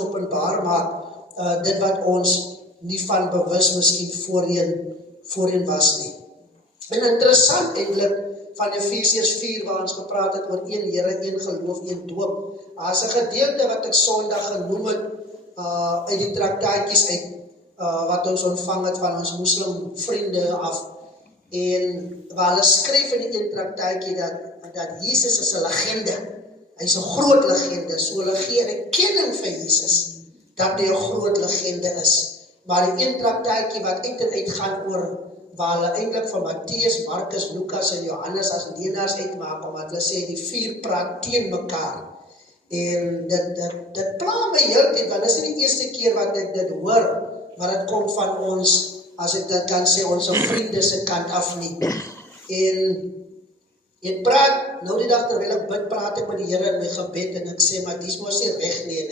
openbaar maak, dit wat ons nie van bewus miskien voorheen was nie. En interessant eintlik van Efesiërs 4 waar ons gepraat het oor een Here, een geloof, een doop. As 'n gedeelte wat ek Sondag genoem het uit die traktaatjies uit wat ons ontvang het van ons moslim vriende af. En waar hulle skryf in die een traktaatjie dat Jesus is 'n legende. Hy's 'n groot legende. So hulle gee 'n erkenning vir Jesus dat hy 'n groot legende is. Maar die een traktaatjie wat uit en uit gaan oor waar hulle eintlik van Matteus, Markus, Lukas en Johannes as leenaars uitmaak, omdat hulle sê die 4 praat teen mekaar. En dit pla my heeltyd, want dit is nie die eerste keer wat ek dit hoor, maar dit kom van ons, as ek dit kan sê, ons vriende se kant af nie. En ek praat, nou die dag terwyl ek bid, praat ek met die Here in my gebed, en ek sê, maar dis mos nie reg nie,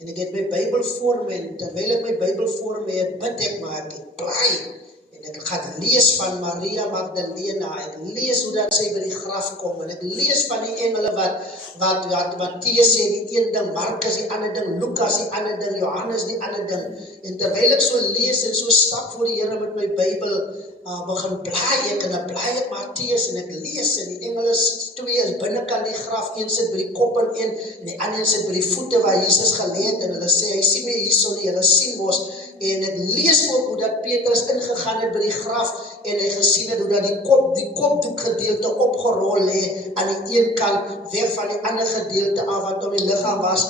en ek het my Bybel voor my, en terwyl ek my Bybel voor my het, bid ek, maar ek bly. Ek gaan lees van Maria Magdalena, ek lees hoe dat sy by die graf kom, en ek lees van die engele wat Matteus sê die een ding, Markus die ander ding, Lukas die ander ding, Johannes die ander ding, en terwyl ek so lees en so stap voor die Here met my Bybel, begin blaai ek Matteus, en ek lees, en die engele 2 is binnekant die graf, een sit by die kop en die ander sit by die voete waar Jesus gelê het, en hulle sê, hy sien my hierso nie, hulle sien mos. En ek lees ook hoe dat Petrus ingegaan het by die graf en hy gesien het hoe dat die kopdoek gedeelte opgerol lê aan die een kant weg van die ander gedeelte af wat om die liggaam was.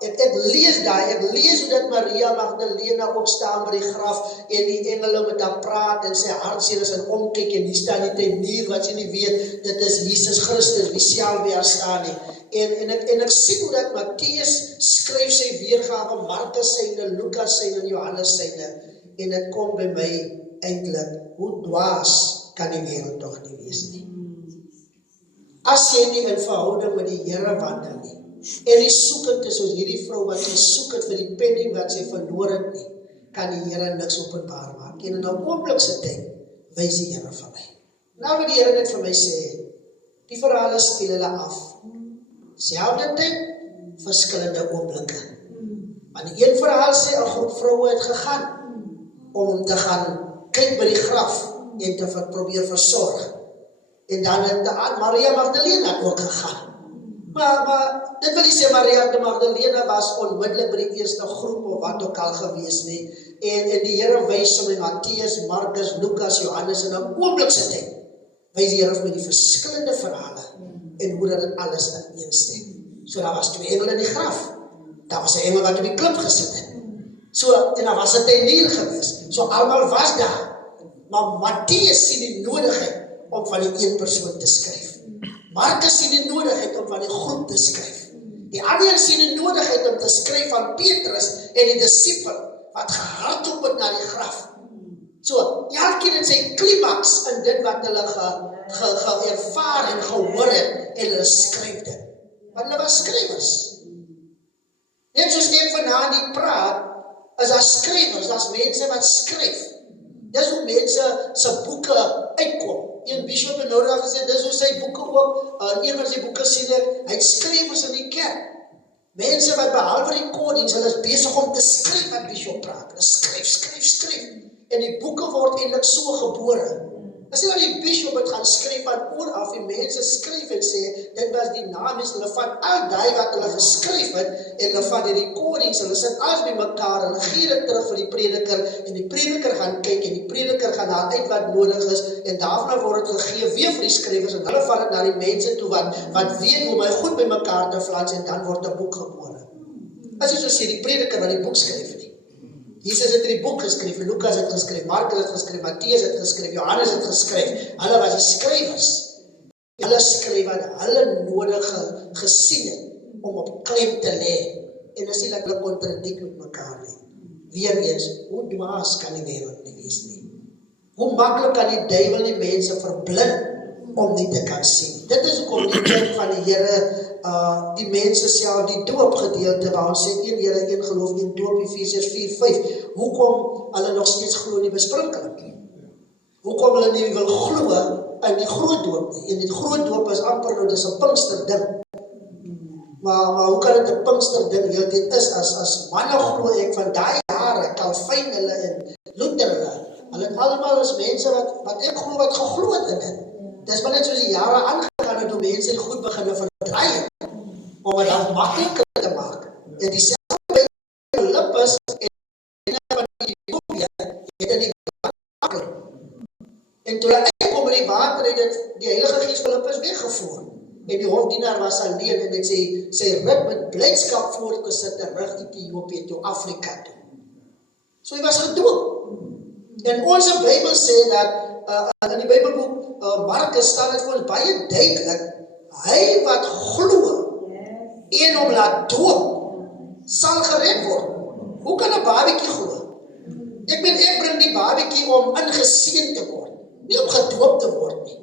Ek lees hoe dat Maria Magdalena opstaan by die graf en die engele met haar praat en sy hartseer is en omkyk en hier staan die tuinier wat sy nie weet, dit is Jesus Christus, wie self by haar staan nie. En ek sien hoe dat Matteus skryf sy weergawe, Markus syne, Lukas syne en Johannes syne, en dit kom by my eintlik, hoe dwaas kan die wêreld tog nie wees nie. As jy nie in verhouding met die Here wandel nie, en die soekend is soos hierdie vrou wat gesoek het vir die penning wat sy verloor het nie, kan die Here niks openbaar maak. En in 'n oomblikse tyd wys die Here vir my. Nou wat die Here net vir my sê, die verhale speel hulle af. Selfde tyd, verskillende oomblikke. Want die een verhaal sê, 'n groep vroue het gegaan, om te gaan kyk by die graf, en te probeer versorg. En dan het Maria Magdalena ook gegaan. Maar dit wil nie sê Maria Magdalena was onmiddellik by die eerste groep, of wat ook al gewees nie. En die Here wys om in Matteus, Markus, Lukas, Johannes, in 'n oomblikse tyd, wys die Here vir my die verskillende verhale, en hoe dat dit alles ineenstem. So daar was 2 engele in die graf. Daar was 'n engel wat op die klip gesit het. En daar was 'n tuinier gewees. So almal was daar. Maar Matteus sien die nodigheid om van die een persoon te skryf. Markus sien die nodigheid om van die groep te skryf. Die ander sien die nodigheid om te skryf van Petrus en die disipel wat gehardloop het na die graf. So, elkeen het sy klimaks in dit wat hulle ervaar en gehoor het, en hulle skryf dit. Want hulle was skrywers. Net soos ek vanaand die praat, is daar skrywers, daar's mense wat skryf. Dis hoe mense se boeke uitkom. Een bishop het nou gesê, dis hoe sy boeke ook, een van sy boeke sien ek, hy het skrywers in die kerk. Mense wat behalwe recordings, hulle is besig om te skryf wat bishop praat. Hulle skryf. En die boeke word eintlik so gebore. As jy die bishop het gaan skryf van oor af, die mense skryf en sê, dit was dinamies, hulle vat al die wat hulle geskryf het, en hulle vat die recordings, hulle sit alles by mekaar, hulle gee dit terug vir die prediker, en die prediker gaan kyk, en die prediker gaan daar uit wat nodig is, en daarna word dit gegee weer vir die skrywers, en hulle vat dit na die mense toe, wat weet hoe my goed by mekaar te flats, en dan word 'n boek gebore. As jy so sê, die prediker wat die boek skryf nie. Jesus het die boek geskryf, Lukas het geskryf, Markus het geskryf, Matteus het geskryf, Johannes het geskryf. Hulle was die skrywers. Hulle skryf wat hulle nodige gesien het om op klem te lê. En as jy dat hulle kontradik met mekaar nie. Weereens, hoe dwaas kan die wêreld nie wees nie? Hoe maklik kan die duiwel die mense verblind om nie te kan sien? Dit is hoekom die kerk van die Here, die mense self, die doopgedeelte waar ons sê, 1 Here, 1 geloof, 1 doop, Efesiërs 4:5, hoekom hulle nog steeds glo in die besprinkeling? Hoekom hulle nie wil glo in die groot doop nie? En die groot doop is amper nou, dis 'n Pinkster ding. Maar hoe kan dit 'n Pinkster ding heeltyd is as manne glo ek van daai jare, Calvin hulle en Luther hulle almal is mense wat ek glo wat geglo het in dit. Dis maar net soos die jare aangegaan het, hoe mense die goed begin verdraai het, om dit dan makliker te maak. En dieselfde by Philippus en van Ethiopië het in die water. En toe hulle uitkom in die water het die Heilige Gees Philippus weggevoer. En die hofdienaar was alleen en het sy rug met blydskap voortgesit terug Ethiopië toe Afrika toe. So hy was gedoop. En ons Bybel sê dat in die Bybelboek Markus staan dit vir ons baie duidelik, hy wat glo en hom laat doop sal gered word. Hoe kan 'n babatjie glo? Ek bring die babatjie om ingeseën te word, nie om gedoop te word nie.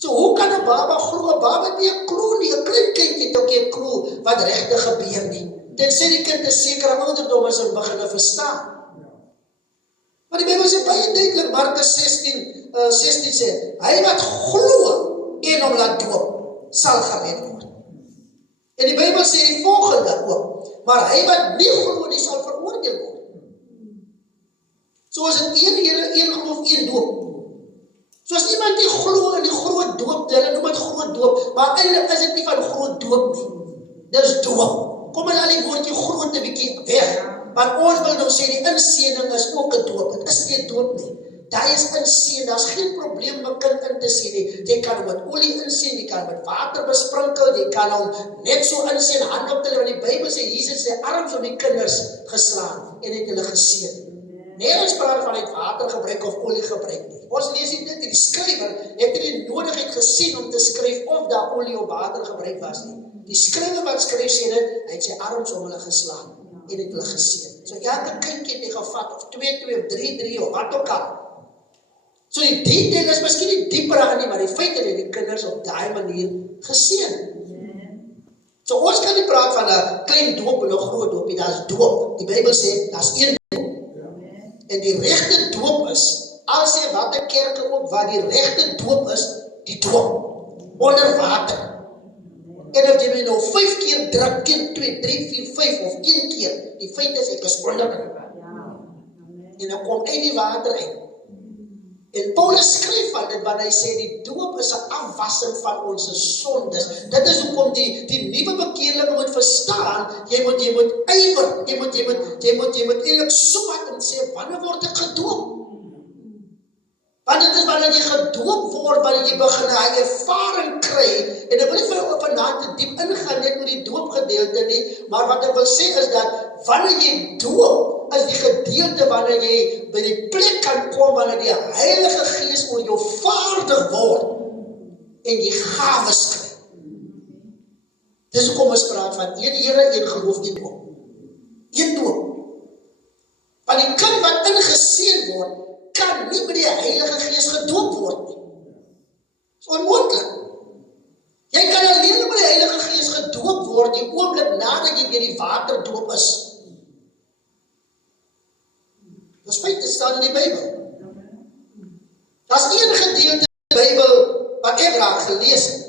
So hoe kan 'n baba glo? 'n Baba het nie 'n klou nie, 'n klein kindjie het ook nie 'n klou wat regtig gebeur nie. Tensy die kind 'n sekere ouderdom is en begin verstaan. Maar die Bybel sê baie duidelik, Markus 16 sê, hy wat glo en hom laat doop, sal gered word. En die Bybel sê die volgende ook, maar hy wat nie glo nie sal veroordeel word. So is dit een Here, een geloof, een doop. So as iemand die glo in die groot doop, hulle noem dit groot doop, maar eintlik is dit nie van groot doop nie. Dis doop. Kom al die woordjie groot 'n bietjie weg. Want ons wil nou sê die inseëning is ook 'n doop. Dit is nie 'n doop nie. Daar is inseën, daar's geen probleem om 'n kind in te seën nie. Jy kan hom met olie inseën, jy kan hom met water besprinkel, jy kan hom net so inseën, hand op te lê, want die Bybel sê Jesus sy arms om die kinders geslaan en het hulle geseën. Nergens praat van het water gebruik of olie gebruik nie. Ons lees dit, die skrywer het die nodigheid gesien om te skryf of daar olie of water gebruik was nie. Die skrywer wat skryf sê dit, hy het sy arms om hulle geslaan en het hulle geseën. So elke kindjie het hy gevat, of 2 of 3 of wat ook al. So die detail is miskien nie dieper aan nie, maar die feit dat die kinders op daai manier geseën. So ons kan nie praat van 'n klein doop en 'n groot doop nie, daar's doop. Die Bybel sê, daar's een doop. En die regte doop is, al sê watter kerke ook, waar die regte doop is, die doop onder water. En of jy my nou 5 keer druk, 1, 2, 3, 4, 5 of 1 keer, die feit is ek is onder. En dan kom uit die water uit. En Paulus skryf van dit, want hy sê die doop is 'n afwassing van ons sondes. Dit is hoekom die nuwe bekeerlinge moet verstaan, jy moet ywer, jy moet eintlik soek en sê, wanneer word ek gedoop? Want dit is wanneer jy gedoop word, wanneer jy begin 'n ervaring kry, en ek wil nie vanaand te diep ingaan net oor die doopgedeelte nie, maar wat ek wil sê is dat, wanneer jy doop, is die gedeelte wanneer jy by die plek kan kom, wanneer die Heilige Gees oor jou vaardig word, en jy gawes kry. Dis hoekom ons praat van een Here, een geloof, een doop. Een doop. Want die kind wat ingeseën word, kan nie met die Heilige Gees gedoop word nie. Dis onmoontlik. Jy kan alleen met die Heilige Gees gedoop word die oomblik nadat jy deur die water doop is. Dis feit, dit staan in die Bybel. Daar's een gedeelte in die Bybel wat ek raak gelees het.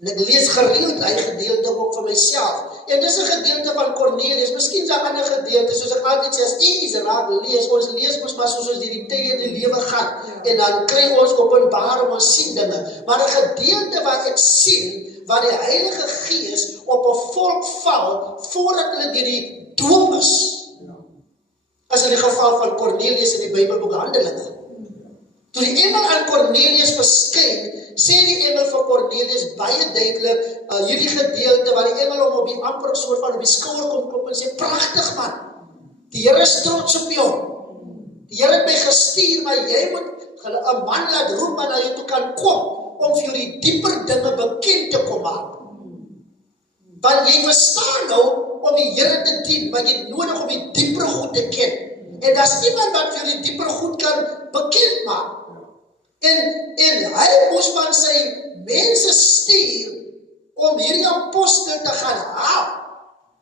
En ek lees gereeld hy gedeelte ook vir myself. En dis 'n gedeelte van Kornelius, miskien is daar ander gedeeltes, soos ek altyd sê, as iets raak lees, ons lees mos maar soos ons die tye in die lewe gaan, en dan kry ons openbaar ons sien dinge. Maar 'n gedeelte wat ek sien, waar die Heilige Gees op 'n volk val, voordat hulle deur die doop is in die geval van Kornelius in die Bybelboek Handelinge. Toe die engel aan Kornelius verskyn, sê die engel van Kornelius baie duidelik, hierdie gedeelte waar die engel hom op die amper soort van op die skouer kom klop en sê, pragtig man, die Here is trots op jou. Die Here het my gestuur, maar jy moet 'n man laat roep maar na jou toe kan kom, om vir jou die dieper dinge bekend te kom maak. Want jy verstaan nou, om die Here te dien, maar jy het nodig om die dieper goed te ken. En daar's iemand wat vir die dieper goed kan bekend maak. En hy moes van sy mense stuur om hierdie apostel te gaan haal.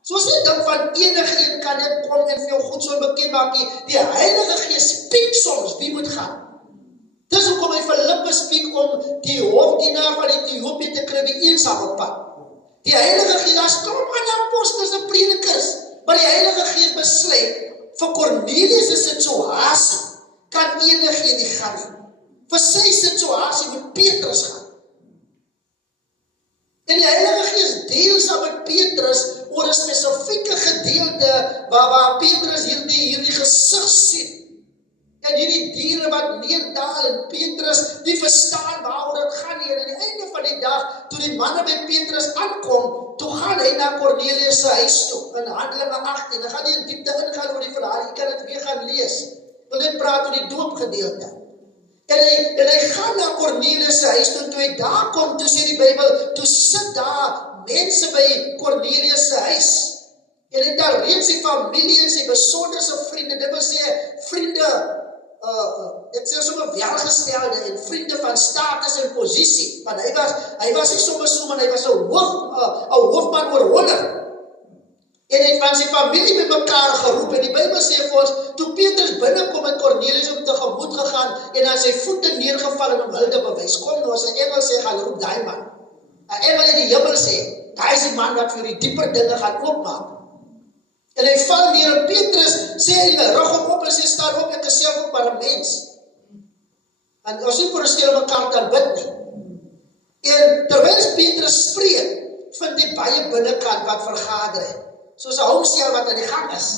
Soos ek dink van enige een kan net kom en vir jou goed so bekend maak. Die Heilige Gees spiek soms wie moet gaan. Dis hoekom hy Philippus spiek om die hofdienaar van Ethiopië te kry die eensame pad. Die Heilige Gees, daar staan aan die apostels en predikers, maar die Heilige Gees besluit, vir Cornelius is situasie, kan enige nie gaan nie. Vir sy situasie moet Petrus gaan. En die Heilige Gees deel saam met Petrus oor 'n spesifieke gedeelte waar Petrus hierdie gesig sien. En hierdie diere wat neerdaal en Petrus nie verstaan waaroor dit gaan nie. En aan die einde van die dag, toe die manne by Petrus aankom, toe gaan hy na Cornelius se huis toe, in Handelinge 18. Dan gaan hy in diepte ingaan oor die verhaal, jy kan dit weer gaan lees. Ek wil net praat oor die doopgedeelte. En hy gaan na Cornelius se huis toe, toe hy daar kom, toe sê die Bybel, toe sit daar mense by Cornelius se huis. En hy het daar reeds sy familie en sy besonderse vriende, dit wil sê vriende, ek sê sommer welgestelde en vriende van status en posisie, want hy was nie sommer so, maar hy was 'n hoofman oor 100. En hy het van sy familie met mekaar geroep, en die Bybel sê vir ons, toe Petrus binnekom het Cornelius om tegemoet gegaan, en aan sy voete neergeval en om hulde te bewys. Kom nou, as 'n engel sê, gaan roep daai man. 'n Engel in die hemel sê, daai is die man wat vir die dieper dinge gaan oopmaak. En hy val neer, en Petrus sê hy rig hom op en sê, staan op, ek is self ook maar 'n mens. En ons nie voorstel mekaar kan bid nie. En terwyl Petrus spreek, vind hy baie binnekant wat vergader het. Soos 'n homstel wat aan die gang is.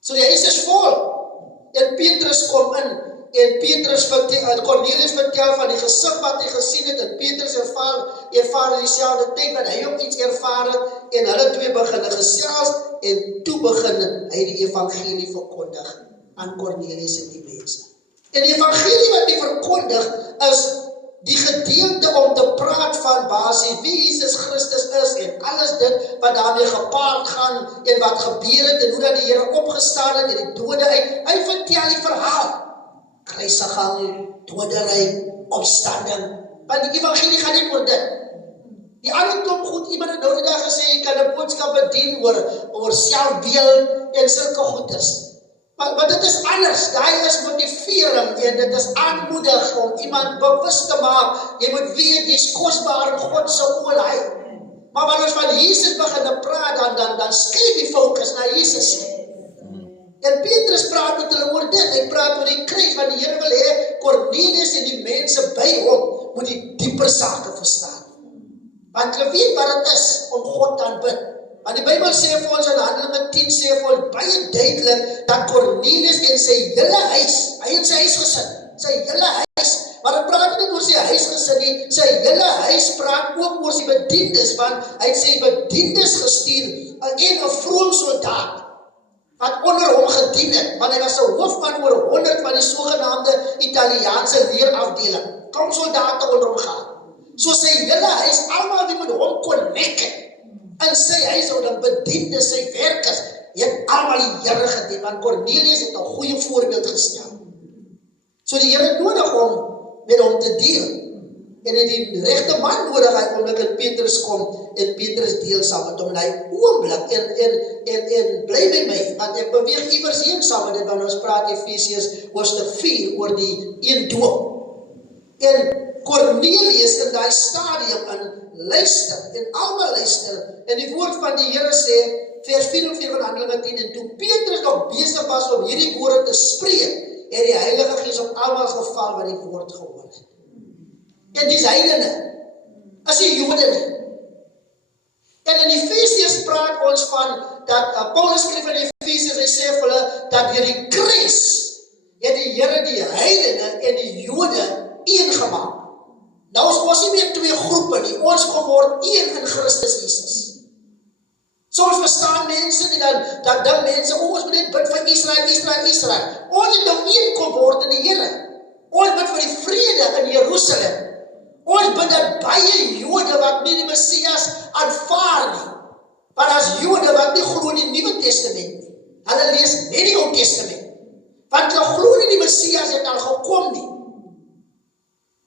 So die huis is vol. En Petrus kom in, en Cornelius vertel van die gesig wat hy gesien het, en Petrus ervaar dieselfde tyd wat hy ook iets ervaar het, en hulle twee begin gesels, en toe begin hy die evangelie verkondig aan Cornelius en die mense. En die evangelie wat hy verkondig is die gedeelte om te praat van basies wie Jesus Christus is en alles dit wat daarmee gepaard gaan en wat gebeur het en hoe dat die Here opgestaan het en die dode uit. Hy vertel die verhaal. Kruisiging, dodery, opstanding. Want die evangelie gaan nie oor dit. Die ander klop goed, iemand het nou die dag gesê, jy kan 'n boodskap bedien oor selfbeeld en sulke goeders. Maar dit is anders, daai is motivering en dit is aanmoedig om iemand bewus te maak, jy moet weet, jy is kosbaar in God se oë. Maar wanneer ons van Jesus begin praat, dan skuif die fokus na Jesus. En Petrus praat met hulle oor dit, hy praat oor die kruis, want die Here wil hê, Cornelius en die mense by hom, moet die dieper sake verstaan. Want hulle weet wat dit is om God te aanbid. Want die Bybel sê vir ons in Handelinge 10 sê vir ons baie duidelik dat Cornelius en sy hele huis, hy het sy huisgesin, sy hele huis, maar hy praat nie oor sy huisgesin nie, sy hele huis praat ook oor sy bediendes, want hy het sy bediendes gestuur en 'n vroom soldaat wat onder hom gedien het, want hy was 'n hoofman oor 100 van die sogenaamde Italiaanse leerafdeling, kom soldate onder hom gehad. So sy hele huis, almal wie met hom connect het, in sy huishouding, bediende, sy werkers, het almal die Here gedien, want Cornelius het 'n goeie voorbeeld gestel. So die Here het nodig om met hom te deel, en het die regte man nodig, hy omdat in Petrus kom, en Petrus deel saam met hom, en hy oomblik, en bly by my, want ek beweeg iewers heen saam met dit, want ons praat Efesiërs hoofstuk 4, oor die een doop. En Cornelius in daai stadium in luister, en almal luister, en die woord van die Here sê, vers 44 van Handelinge 10, en toe Petrus nog besig was om hierdie woorde te spreek, het die Heilige Gees op almal geval wat die woord gehoor het. En dis heidene, as die Jode nie. En in Efesiërs praat ons van, dat Paulus skryf in Efesiërs, hy sê vir hulle, dat deur die kruis, het die Here die heidene en die Jode een gemaak. Nou is ons nie meer twee groepe nie, ons kom word een in Christus Jesus. Soms verstaan mense nie, dan dink mense, ons moet net bid vir Israel. Ons het nou een kom word in die Here. Ons bid vir die vrede in Jerusalem. Ons bid dat baie Jode wat nie die Messias aanvaar nie, maar as Jode wat nie glo in die Nuwe Testament nie, hulle lees net die Ou Testament, want hulle glo nie die Messias het al gekom nie.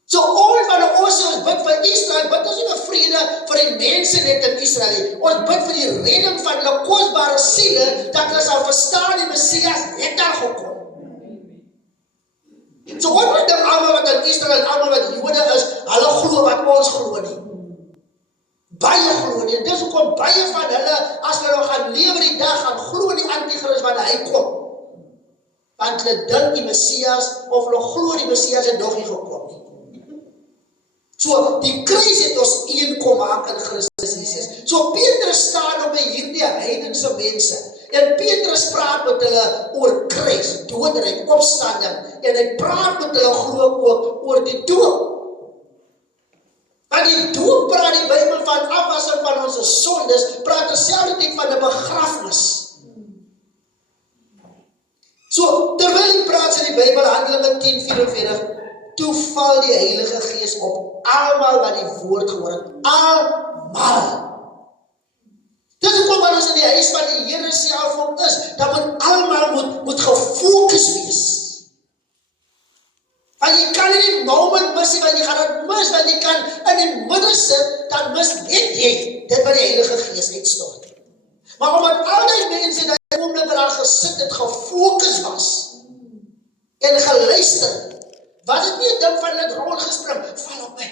So wanneer ons bid vir Israel, bid ons nie vir vrede vir die mense net in Israel nie. Ons bid vir die redding van hulle kosbare siele, dat hulle sal verstaan die Messias het al gekom. So ons bid almal wat in Israel en almal wat Jode is, hulle glo wat ons glo nie. baie glo nie. En dis hoekom baie van hulle, as hulle nou gaan lewe die dag, gaan glo in die antichrist wanneer hy kom. Want hulle dink die Messias, of hulle glo die Messias het nog nie gekom nie. So, die kruis het ons een kom maak in Christus Jesus. So, Petrus staan op by hierdie heidense mense. En Petrus praat met hulle oor kruis, doodryk, opstanding. En hy praat met hulle glo ook oor die doop. Want die doop praat die Bybel van afwassing van ons sondes, praat terselfdertyd van 'n begrafnis. So, terwyl hy praat in die Bybel, Handelinge 10:44, toe val die Heilige Gees op almal wat die woord gehoor het. Almal. Dis hoekom wanneer ons in die huis van die Here self ook is, dan moet almal moet gefokus wees. Want jy kan nie die moment mis nie, want jy gaan dit mis, want jy kan in die midde sit, dan mis net jy dit wat die Heilige Gees uitstort. Maar omdat al die mense in die oomblik wat daar gesit het, gefokus was en geluister, was dit nie 'n ding van dit rondgespring, val op my,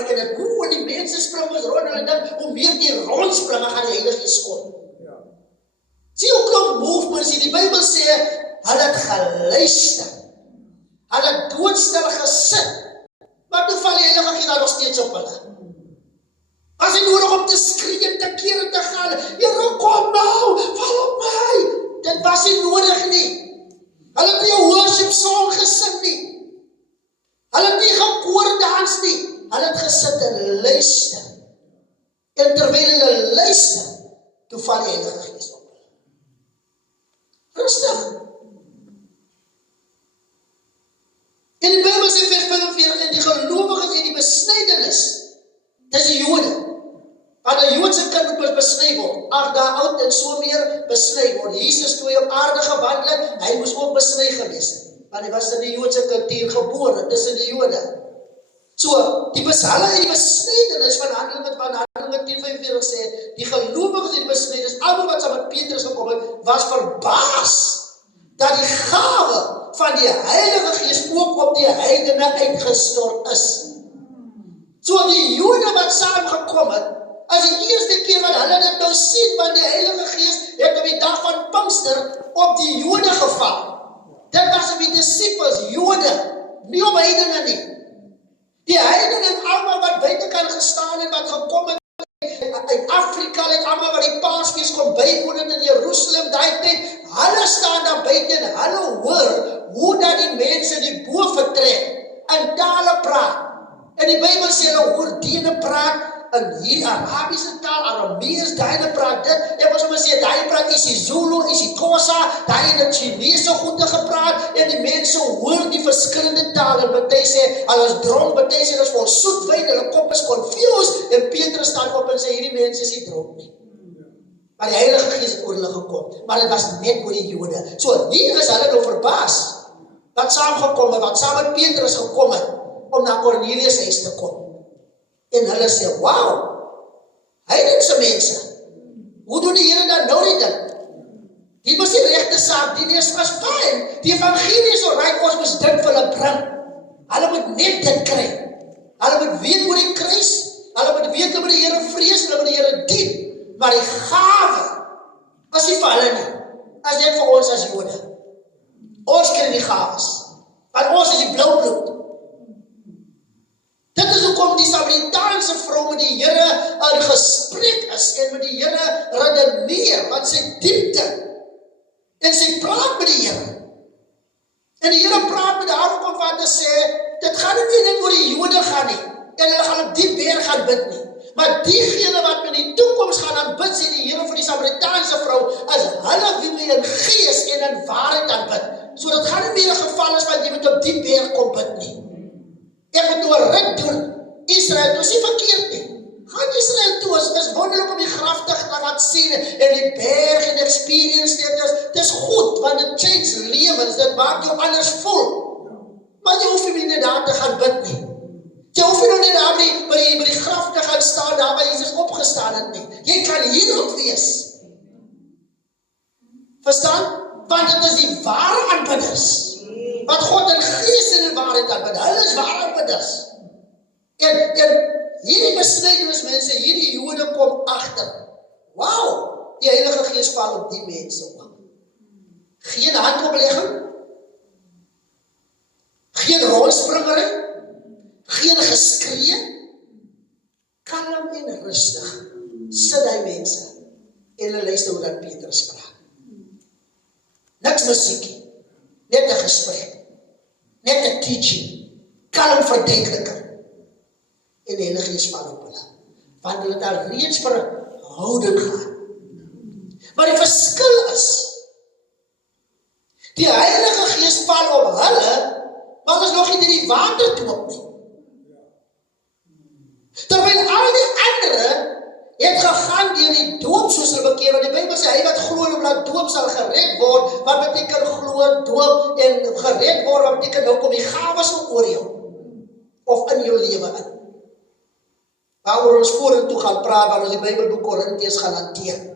en dit en die mense spring ons rond, en dan hoe meer die rondspring, gaan die Heilige Gees kom. Sien hoe klomp movements hier, die Bybel sê, hulle het geluister, hulle het doodstil gesit, maar toe val die Heilige Gees daar nog steeds op hulle. Was hy nodig om te skree en te keer en te gaan, Here kom nou, val op my, dit was nie nodig nie. Hulle het nie 'n worship song gesing nie. Hulle het nie gekoor dans nie. Hulle het gesit en luister. En terwyl hulle luister, toe val die Heilige Gees op. Rustig. En die Bybel sê vers 45, en die gelowiges en die besnydenis, dis die Jode. Want 'n Joodse kind moet besny word, 8 dae oud en so meer besny word. Jesus toe hy op aarde gewandel het, hy moes ook besny gewees het. Want hy was in die Joodse kultuur gebore, tussen die Jode. So, hulle het die besnydenis van Handelinge 10:45 sê, die gelowiges en die besnydenis, almal wat saam met Petrus gekom het, was verbaas dat die gawe van die Heilige Gees ook op die heidene uitgestort is. So die Jode wat saamgekom het, as die eerste keer wat hulle dit nou sien, want die Heilige Gees het op die dag van Pinkster op die Jode geval. Dit was op die disciples, Jode, nie op heidene nie. Die heidene en almal wat buitekant gestaan het, wat gekom het uit Afrika, en almal wat die Paasfees kom bywoon het in Jerusalem, daai tyd, hulle staan daar buite en hulle hoor hoe dat die mense die bo vertrek, in tale praat. En die Bybel sê hulle hoor diene praat, in hierdie Arabiese taal, Aramees, daai praat dit, ek was om te sê, daai praat isiZulu, isiXhosa, daai het die Chinese goede gepraat, en die mense hoor die verskillende tale, en party sê, hulle is dronk, party sê, hulle is vol soetwyn, hulle kop is confused, en Petrus staan op en sê, hierdie mense is nie dronk nie. Maar die Heilige Gees het oor hulle gekom, maar dit was net oor die Jode. So, hier is hulle nou verbaas, wat saamgekom het, wat saam met Petrus gekom het, om na Cornelius huis te kom. En hulle sê, wow, heidense mense, hoe doen die Here dan nou die ding? Die moes die regte saak, die is was fijn, die evangelie is alright, ons moes dit vir hulle bring. Hulle moet net dit kry. Hulle moet weet oor die kruis, hulle moet weet oor die Here vrees, hulle moet die Here dien, maar die gawe, as nie vir hulle nie, as net vir ons as Jode. Ons kry die gawes, want ons is die blou bloed. Dit is hoekom die Samaritaanse vrou met die Here in gesprek is en met die Here redeneer, want sy diepte en sy praat met die Here. En die Here praat met haar om van te sê, dit gaan nie net oor die Jode gaan nie, en hulle gaan op die berg gaan bid nie. Maar diegene wat in die toekoms gaan aanbid, sê die Here vir die Samaritaanse vrou, is hulle wie my in gees en in waarheid aanbid. So dit gaan nie meer 'n geval is wat jy moet op die berg kom bid nie. Ek moet nou 'n rit doen. Israel, dis nie verkeerd nie. Gaan Israel toe, is wonderlik om die graf te gaan sien, en die berg en experience, dit is goed, want dit change lewens, dit maak jou anders voel. Maar jy hoef nie net daar te gaan bid nie. Jy hoef nie net daar by die graf te gaan staan, daar waar Jesus opgestaan het nie. Jy kan hier ook wees. Verstaan? Want dit is die ware aanbidders. Wat God in gees en in waarheid aanbid. Hulle is ware aanbidders. En hierdie besnydenismense, hierdie Jode kom agter. Wauw, die Heilige Gees val op die mense ook. Geen handoplegging, geen rondspringery, geen geskree, kalm en rustig, sit die mense, en hulle luister hoe dat Petrus praat. Niks musiekie, net 'n gesprek, net 'n teaching, kalm verduideliker, en die Heilige Gees val op hulle, want hulle het al reeds verhouding gehad. Maar die verskil is, die Heilige Gees val op hulle, maar is nog nie deur die water doop nie. Terwyl al die ander het gegaan deur die doop soos hulle bekeer, want die Bybel sê, hy wat glo en laat doop sal gered word, wat beteken glo, doop en gered word, wat beteken nou kom die gawes oor jou, of in jou lewe in. Waaroor ons vorentoe gaan praat, waar ons die Bybelboek Korintiërs gaan hanteer.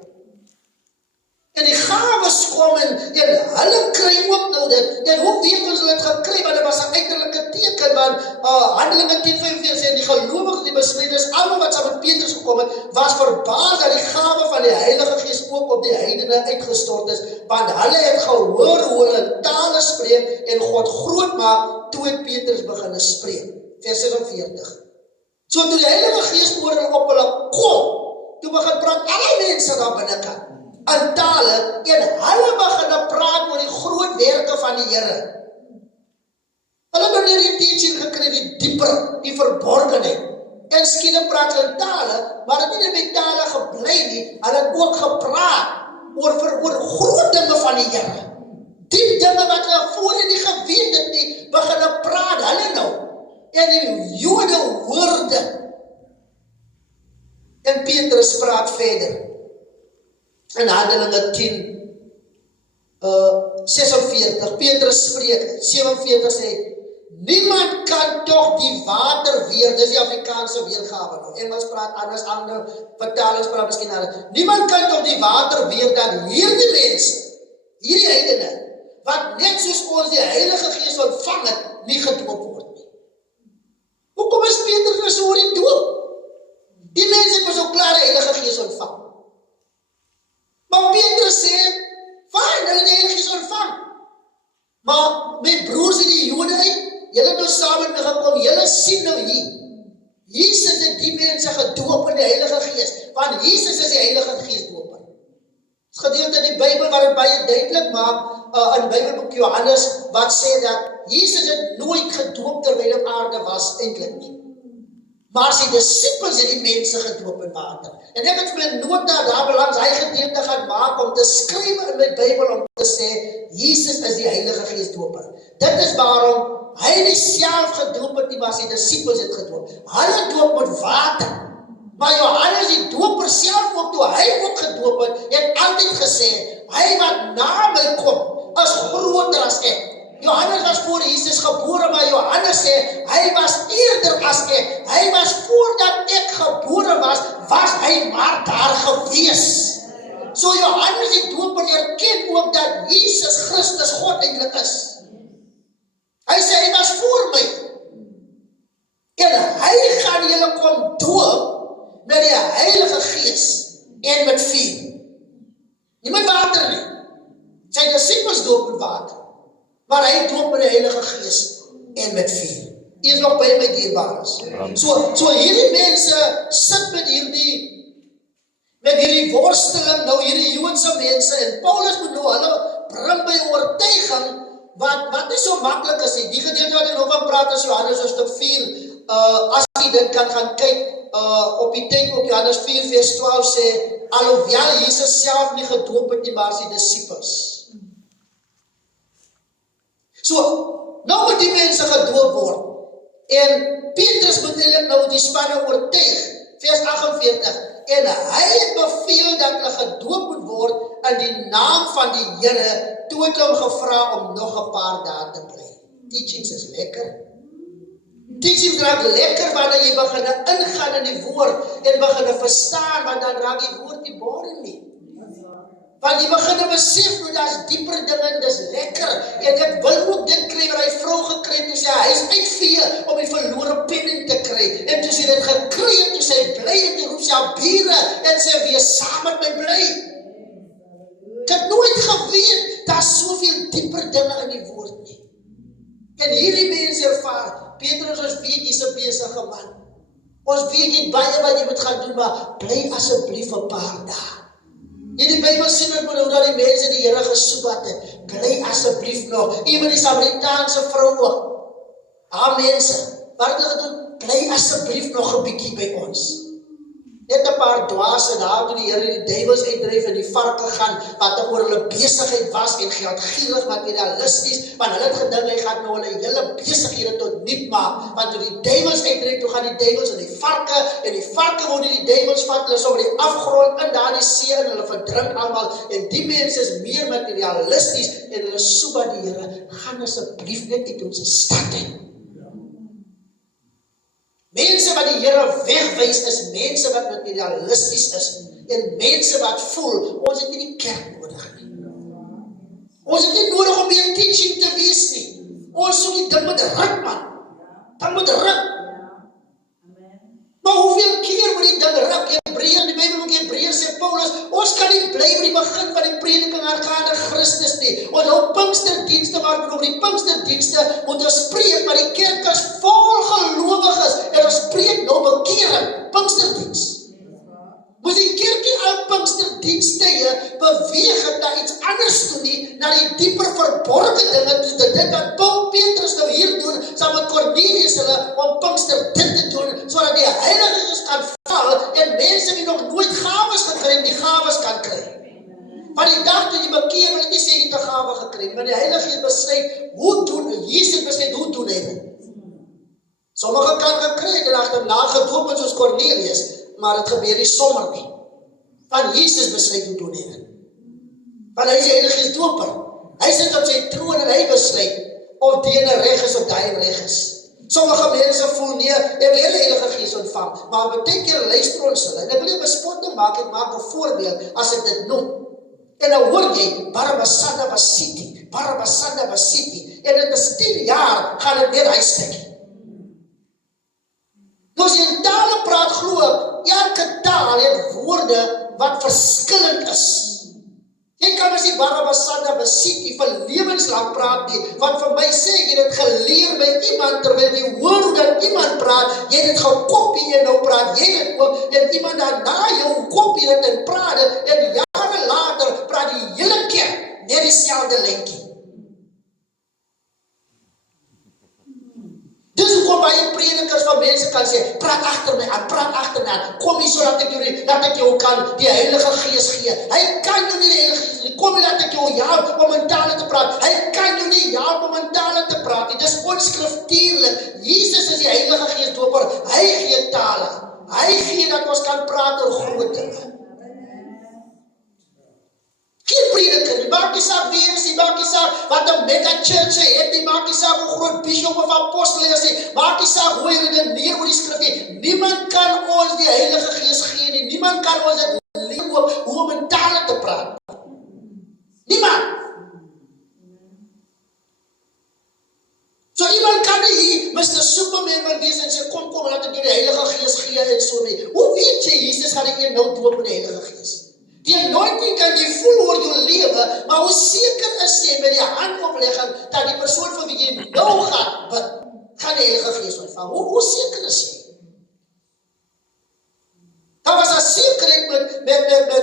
En die gawes kom en hulle kry ook nou dit. En hoe weet ons hulle het gekry? Want dit was 'n uiterlike teken, want Handelinge 10:45 sê, die gelowiges, die besnydenis, almal wat saam met Petrus gekom het, was verbaas dat die gawe van die Heilige Gees ook op die heidene uitgestort is, want hulle het gehoor hoe hulle in tale spreek en God groot maak, toe het Petrus begin spreek. Vers 46. So toe die Heilige Gees oor hulle op hulle kom, toe begin praat alle mense daar binnekant in tale, en hulle begin praat oor die groot werke van die Here. Hulle het nie die teaching gekry, die dieper, die verborgenheid. En skielik praat hulle in tale, maar het nie by tale gebly nie, hulle het ook gepraat oor groot dinge van die Here. Die dinge wat hulle voorheen nie geweet het nie, begin praat hulle nou. En die Jode hoorde. En Petrus praat verder. In Handelinge 10:46, Petrus spreek, 47 sê, niemand kan toch die water weer, dis die Afrikaanse weergawe nou, Engels praat anders, ander vertalings praat miskien anders, niemand kan toch die water weer, dat hierdie mense, hierdie heidene, wat net soos ons die Heilige Gees ontvang het, nie gedoop word nie. Hoekom is Petrus so oor die doop? Die mense het so klaar die Heilige Gees ontvang. Maar Petrus sê, fijn, hulle die Heilige Gees ontvang. Maar my broers in die Jode uit, julle het nou saam met my gekom, julle sien nou hier. Jesus het die mense gedoop in die Heilige Gees, want Jesus is die Heilige Gees doper. Het is gedeelte in die Bybel waar het baie duidelik maak, in Bybelboek Johannes, wat sê dat Jesus het nooit gedoop terwyl op aarde was, eintlik nie. Maar sy disciples het die mense gedoop in water. En ek het my nota daar belangs hy gedeelte gaan maak om te skryf in my Bybel om te sê, Jesus is die Heilige Gees doper. Dit is waarom hy nie self gedoop het nie, maar sy disciples het gedoop. Hulle doop met water. Maar Johannes die doper self ook, toe hy ook gedoop het altyd gesê, hy wat na my kom, is groter as ek. Johannes was voor Jesus gebore, maar Johannes sê, hy was eerder as ek. Hy was voordat ek gebore was hy maar daar gewees. So Johannes die doper erken ook dat Jesus Christus God eintlik is. Hy sê, hy was voor my. En hy gaan julle kom doop met die Heilige Gees en met vuur. Nie met water nie. Sy disciples doop met water. Maar hy doop met die Heilige Gees en met vuur. Die is nog by my dierbares. So hierdie mense sit met hierdie worsteling, nou hierdie Joodse mense, en Paulus moet nou hulle bring by oortuiging, wat nie so maklik is nie. Die gedeelte wat hy nou van praat is Johannes hoofstuk 4, as jy dit kan gaan kyk, op die tyd ook Johannes 4 vers 12 sê, alhoewel Jesus self nie gedoop het nie, maar sy disciples. So, nou moet die mense gedoop word. En Petrus moet eintlik nou die spanne oortuig, vers 48, en hy het beveel dat hulle gedoop moet word in die naam van die Here, toe het hom gevra om nog 'n paar dae te bly. Teachings is lekker. Teachings raak lekker wanneer jy begin ingaan in die woord en begin verstaan, want dan raak die woord nie boring nie. Want jy begin besef, nou daar's dieper dinge en dis lekker. En ek wil ook dit kry wat hy vrou gekry het, toe sê, hy is uitvee om die verlore penning te kry. En toe sê dit gekry en toe sê hy bly en toe roep sy aan bure en sê, wees saam met my bly. Ek het nooit geweet, daar is soveel dieper dinge in die woord nie. En hierdie mense ervaar, Petrus, ons weet jy's 'n besige man. Ons weet jy baie wat jy moet gaan doen, maar bly asseblief 'n paar dae. In die Bybel sien ek hoe dat die mense die Here gesoek het. Bly asseblief nog. Ewen die Samaritaanse vrou ook. Haar mense, wat het hulle gedoen? Bly asseblief nog 'n bietjie by ons. Net 'n paar dwaase daar toe die Here die duiwels uitdryf en die varke gaan, wat oor hulle besigheid was en geldgierig materialisties, want hulle het gedink hy gaan nou hulle hele besighede tot niet maak, want toe die duiwels uitdryf, toe gaan die duiwels en die varke word die duiwels vat, hulle sommer die afgrond in daardie see en hulle verdrink almal, en die mense is meer materialisties en hulle soek by die Here, gaan asseblief net uit ons stad uit. Mense wat die Here wegwys is mense wat materialisties is en mense wat voel, ons het nie die kerk nodig nie. Ons het nie nodig om meer teaching te wees nie. Ons soek die ding met ruk, man. Dan moet ruk. Maar hoeveel keer moet die ding ruk? Hebreë, die Bybel ook Hebreë sê Paulus, ons kan nie bly by die begin van die prediking aangaande Christus nie. Ons hou Pinksterdienste, maar oor die Pinksterdienste moet ons preek, maar die kerk is vol gelowiges en ons preek nou bekering, Pinksterdiens. Moes die kerkie al Pinksterdienste beweeg het na iets anders toe nie, na die dieper verborge dinge, dus dit wat Paul Petrus nou hier doen, saam met Cornelius hulle, om Pinkster dit te doen, sodat die Heilige Gees kan val, en mense wie nog nooit gawes gekry het, die gawes kan kry. Van die dag toe jy bekeer, wil ek nie sê jy het 'n gawe gekry, maar die Heilige Gees besluit, hoe doen, Jesus besluit, hoe doen hy dit? Sommige kan gekry, en agterna gedoop het soos Cornelius, maar het gebeur nie sommer nie. Van Jesus besluit hoe doen hy dit. Want hy is die Heilige Gees doper. Hy sit op sy troon en hy besluit of die ene reg is of die reg is. Sommige mense voel nee, ek wil die Heilige Gees ontvang, maar baie keer luister ons hulle. En ek wil nie bespotting maak, ek maak 'n voorbeeld as ek dit noem. En dan hoor jy Barabasanda Basiti. En dit is 10 jaar gaan dit weer hy stukkie. Nou as jy in tale praat, glo ek, elke taal het woorde wat verskillend is. Jy kan as die Barabasanda Basiti vir lewenslang praat nie, want vir my sê jy dit geleer by iemand, terwyl jy hoor hoe dat iemand praat, jy dit gekopie en nou praat jy dit ook, en iemand daarna jou kopie dit en praat dit, en jare later praat die hele kerk net dieselfde lentjie. Dis hoekom baie predikers van mense kan sê, praat agter my aan, kom hier so dat ek jou kan die Heilige Gees gee. Hy kan jou nie die Heilige Gees gee, kom hier dat ek jou help om in tale te praat. Hy kan jou nie help om in tale te praat nie, dis onskriftuurlik. Jesus is die Heilige Gees doper, hy gee tale. Hy gee dat ons kan praat oor groot dinge. Geen prediker, die maak nie saak wie is, die maak nie saak wat 'n mega church het, die maak nie saak hoe groot bishop of apostel is, die maak nie saak hoe hy redeneer oor die skrif nie. Niemand kan ons die Heilige Gees gee nie, niemand kan ons dit leer hoe om in tale te praat. Niemand. So iemand kan nie Mr. Superman wil wees en sê, kom, laat ek jou die Heilige Gees gee en so nie. Hoe weet jy, Jesus gaan ek nou doop met die Heilige Gees? Die anointing kan jy voel oor jou lewe, maar hoe seker is jy met die hand oplegging, dat die persoon van wie jy nou gaan bid, gaan die Heilige Gees ontvang? Hoe seker is jy? Daar was 'n sekerheid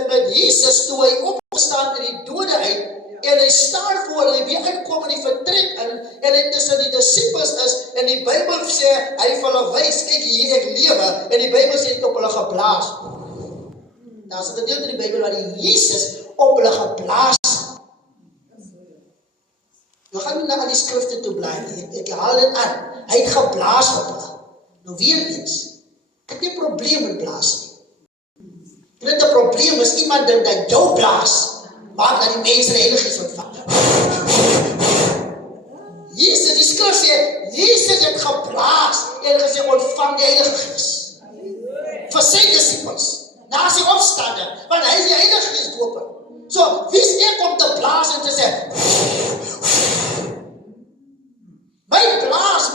met Jesus, toe hy opgestaan in die dode uit, en hy staan voor hulle, wie uitkom in die vertrek in, en hy tussen die disippels is, en die Bybel sê, hy vir hulle wys, kyk hier ek lewe, en die Bybel sê, het op hulle geblaas. Daar is 'n gedeelte in die Bybel waar die Jesus op hulle geblaas. Nou gaan nie na al die skrifte toe blaai, ek haal dit aan. Hy het geblaas op hulle. Nou weer eens, ek het nie probleem met blaas nie. Dit 'n probleem is iemand dink dat jou blaas maak dat die mense die Heilige Gees ontvang. Jesus, die skrif sê, Jesus het geblaas en gesê ontvang die Heilige Gees. Vir sy disippels. Na sy opstanding, want hy is die Heilige Gees doper. So, wie is ek om te blaas en te sê, my blaas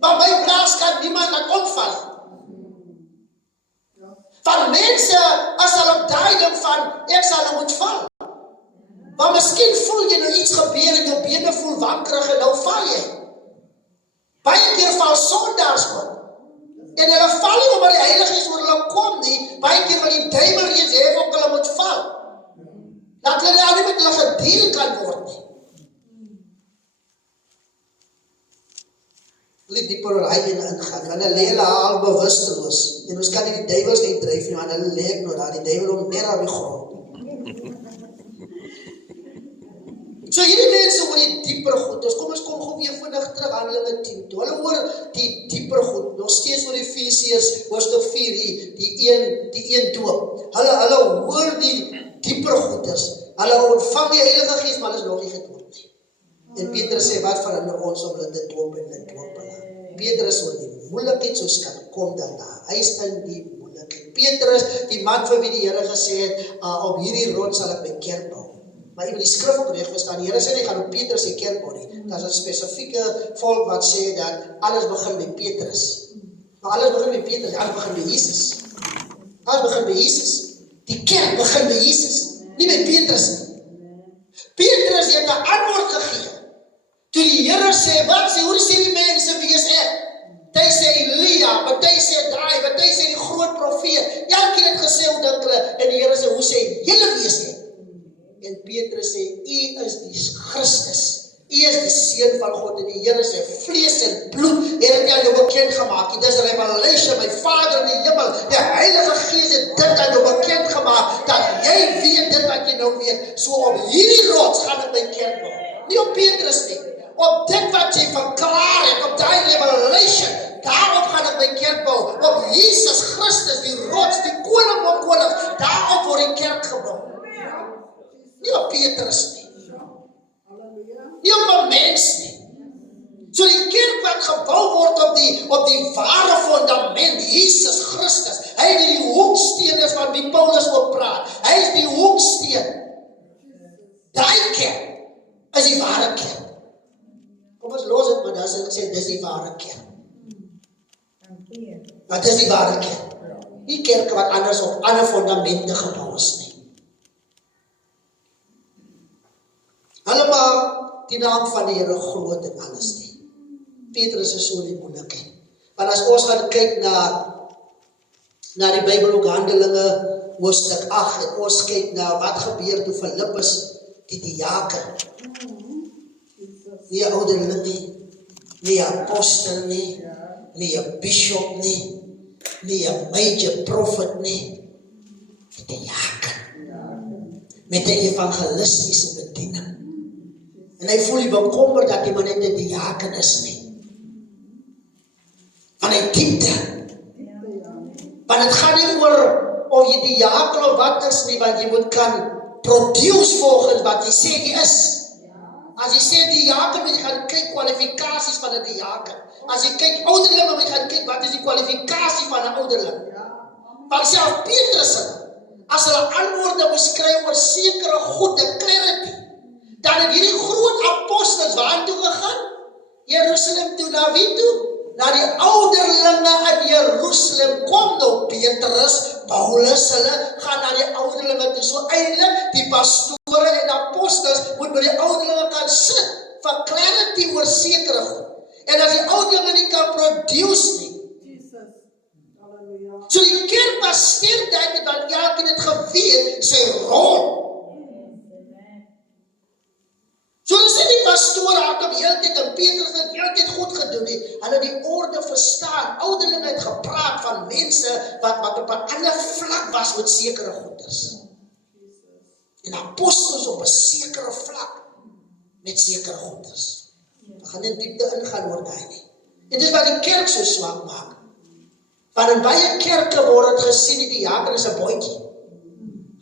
Maar my blaas kan niemand laat omval. Van mense, as hulle daai ding van, ek sal hulle moet val. Maar miskien voel jy nou iets gebeur en jou bene voel wankerig en nou val jy. Baie keer val sondaars ook. En hulle val nie omdat die Heilige Gees oor hulle kom nie, baie keer wil die duiwel reeds hê ook hulle moet val. Dat hulle nou nie met hulle gedeel kan word nie. Hulle dieper oor hy ingaan, want hulle lê hulle al bewusteloos. En ons kan nie die duiwels uitdryf nie, want hulle lê nou daar, die duiwel om net op die grond. So hierdie mense oor die dieper goed, dus kom ons kom gou weer vinnig terug aan Handelinge 10 toe. Hulle oor die dieper goed, nog steeds oor Efesiërs hoofstuk 4, die een doop. Hulle hoor die dieper goeders. Hulle ontvang die Heilige Gees, maar hulle is nog nie gedoop nie. En Petrus sê, wat verander ons om hulle te doop en hulle doop hulle? Petrus oor die moeilikheid soos kan kom daarna. Hy is in die moeilikheid. Petrus, die man vir wie die Here gesê het, op hierdie rots sal ek my kerk bou. Maar jy moet die skrif ook reg verstaan. Die Here sê nie, gaan op Petrus se kerk bou nie. Daar is 'n spesifieke volk wat sê dat alles begin by Petrus. Maar alles begin by Petrus, alles begin by Jesus. Alles begin by Jesus. Die kerk begin by Jesus, nie by Petrus nie. Petrus het 'n antwoord gegee. Toe die Here sê, wat sê, hoe sê die mense wie is ek? Hy sê Elia, maar hy sê daai, maar hy sê die groot profeet. Elkeen het gesê hoe dink hulle, en die Here sê, hoe sê julle wie is ek? En Petrus sê, U is die Christus. U is die Seun van God. En die Here sê, vlees en bloed het ek aan jou bekend gemaak. Dit is revelation, my Vader in die hemel. Die Heilige Gees het dit aan jou bekend gemaak, dat jy weet dit wat jy nou weet. So op hierdie rots gaan ek my kerk bou. Nie op Petrus nie. Op dit wat jy verklaar het, op die revelation, daarop gaan ek my kerk bou. Op Jesus Christus, die rots, die koning van konings, daarop word die kerk gebou. Nie op Petrus nie. Nie op 'n mens nie. So die kerk wat gebou word op die ware fundament, Jesus Christus. Hy is die hoeksteen is van wie Paulus ook praat. Hy is die hoeksteen. Daai kerk is die ware kerk. Kom ons los het, maar daar sê, dis die ware kerk. Maar dis die ware kerk. Die kerk wat anders op ander fundamente gebou is nie. Hulle maak die naam van die Here groot en alles nie. Petrus is so die moeilikheid. Want as ons gaan kyk na die Bybel ook Handelinge hoofstuk 8 en ons kyk na wat gebeur toe Filippus die diaken. Nie 'n ouderling nie 'n apostel nie 'n bishop nie 'n major prophet nie, die diaken. Met 'n evangelistiese bediening. En hy voel nie bekommer dat hy maar net 'n diaken is nie. Van hy diepte. Want het gaan nie oor of jy diaken of wat is nie, want jy moet kan produce volgens wat jy sê jy is. As jy sê diaken, moet jy gaan kyk kwalifikasies van 'n diaken. As jy kyk ouderling, moet jy gaan kyk wat is die kwalifikasie van 'n ouderling. Want self Petrus, as hulle antwoorde beskryf oor sekere goede clarity, dan het hierdie groot apostels waartoe gegaan? Jerusalem toe, na wie toe? Na die ouderlinge in Jerusalem. Kom nou Petrus, Paulus, hulle gaan na die ouderlinge toe. So eintlik, die pastore en apostels moet by die ouderlinge kan sit, vir clarity oor sekere goed. En as die ouderlinge nie kan produce nie, so die kerk was sterk dat want elkeen het geweet sy rol. So hulle sê die pastore het op heeltyd en Petrus het heeltyd goed gedoen nie. Hulle die orde verstaan. Ouderlinge het gepraat van mense wat op 'n ander vlak was met sekere goeders. En apostels op 'n sekere vlak met sekere goeders. We gaan in diepte ingaan oor daai nie. En dis wat die kerk so swak maak. Want in baie kerke word het gesien die diaken is 'n boetjie.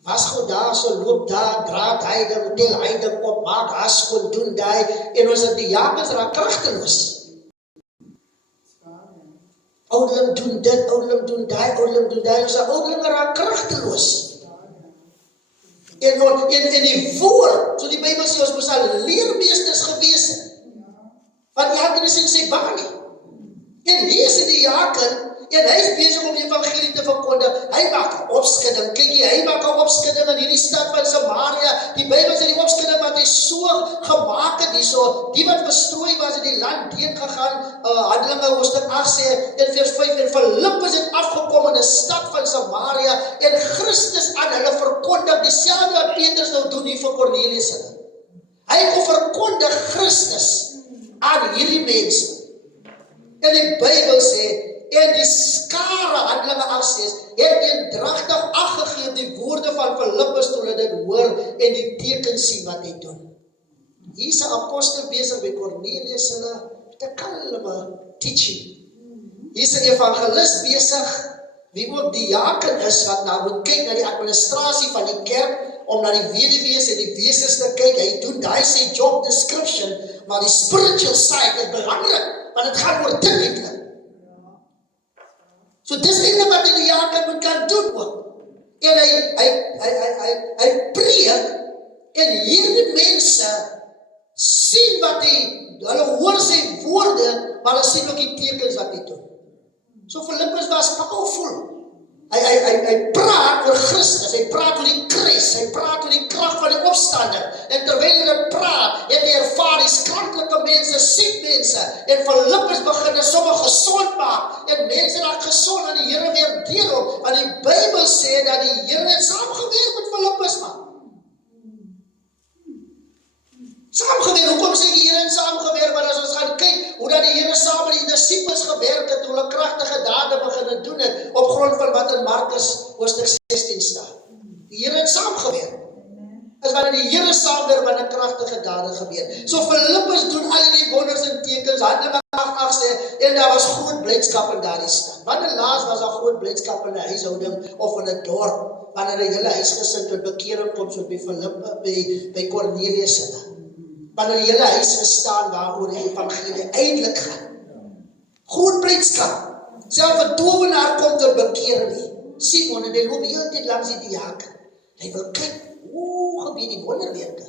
Was goed daar, so loop daar, draad hy ding, tel hy ding op, maak haskoen, doen die, en ons diakens raak kragteloos. Ouderling doen dit, ouderling doen die, ons ouderling raak kragteloos. En die woord, so die Bybel sê, ons moes al leermeesters gewees het. Want diaken is in sy baan nie. En hier is die diaken, en hy is besig om die evangelie te verkondig. Hy maak 'n opskudding. Kyk jy, hy maak 'n opskudding in hierdie stad van Samaria. Die Bybel sê die opskudding wat hy so gemaak het hierso, die wat verstrooi was in die land deen gegaan, Handelinge hoofstuk 8 sê in vers 5, en Filippus het afgekom in 'n stad van Samaria en Christus aan hulle verkondig, dieselfde wat Petrus nou doen hier vir Cornelius. Hy kon verkondig Christus aan hierdie mense. En die Bybel sê, en die skare, Handelinge 8:6, het eendragtig ag gegee op die woorde van Filippus toe hulle dit hoor en die tekens sien wat hy doen. Hier is 'n apostel besig by Cornelius hulle te kalme teaching. Hier is 'n evangelis besig, wie ook diaken is, wat nou moet kyk na die administrasie van die kerk, om na die weduwees en die wesens te kyk. Hy doen daai sy job description, maar die spiritual side is belangrik, want dit gaan oor dit eintlik. So dis eintlik wat die diaken moet kan doen ook. En hy preek, en hierdie mense sien wat hulle hoor sy woorde, maar hulle sien ook die tekens wat hy doen. So Filippus was powerful. Hy praat oor Christus, hy praat oor die kruis, hy praat oor die krag van die opstanding. En terwyl hy praat, het hy ervaar die skankelike mense, siek mense, en Filippus begin sommige gesond maak, en mense raak gesond aan die Here weer deel hom, want die Bybel sê dat die Here het saamgewerk met Filippus, man. Saamgewerk, hoekom sê die Here het saamgewerk? Want as ons gaan kyk, hoe dat die Here saam met die disciples gewerk het, hoe hulle kragtige dade begin doen het, op grond van wat in Markus hoofstuk 16 staan. Die Here het saamgewerk. Is wanneer die Here saamwerk, wanneer kragtige dade gebeur. So Filippus doen al die wonders en tekens, Handelinge 8 sê, en daar was groot blydskap in daardie stad. Wanneer laas was daar groot blydskap in 'n huishouding of in 'n dorp, wanneer 'n hele huisgesin tot bekering kom, so by Filippus, by Cornelius hulle. Wanneer die hele huis gestaan waaroor die evangelie eintlik gaan. Groot blydskap. Selfs 'n towenaar kom tot bekering. Simon, en hy loop heeltyd langs die diaken. Hy wil kyk, hoe gebeur die wonderwerke.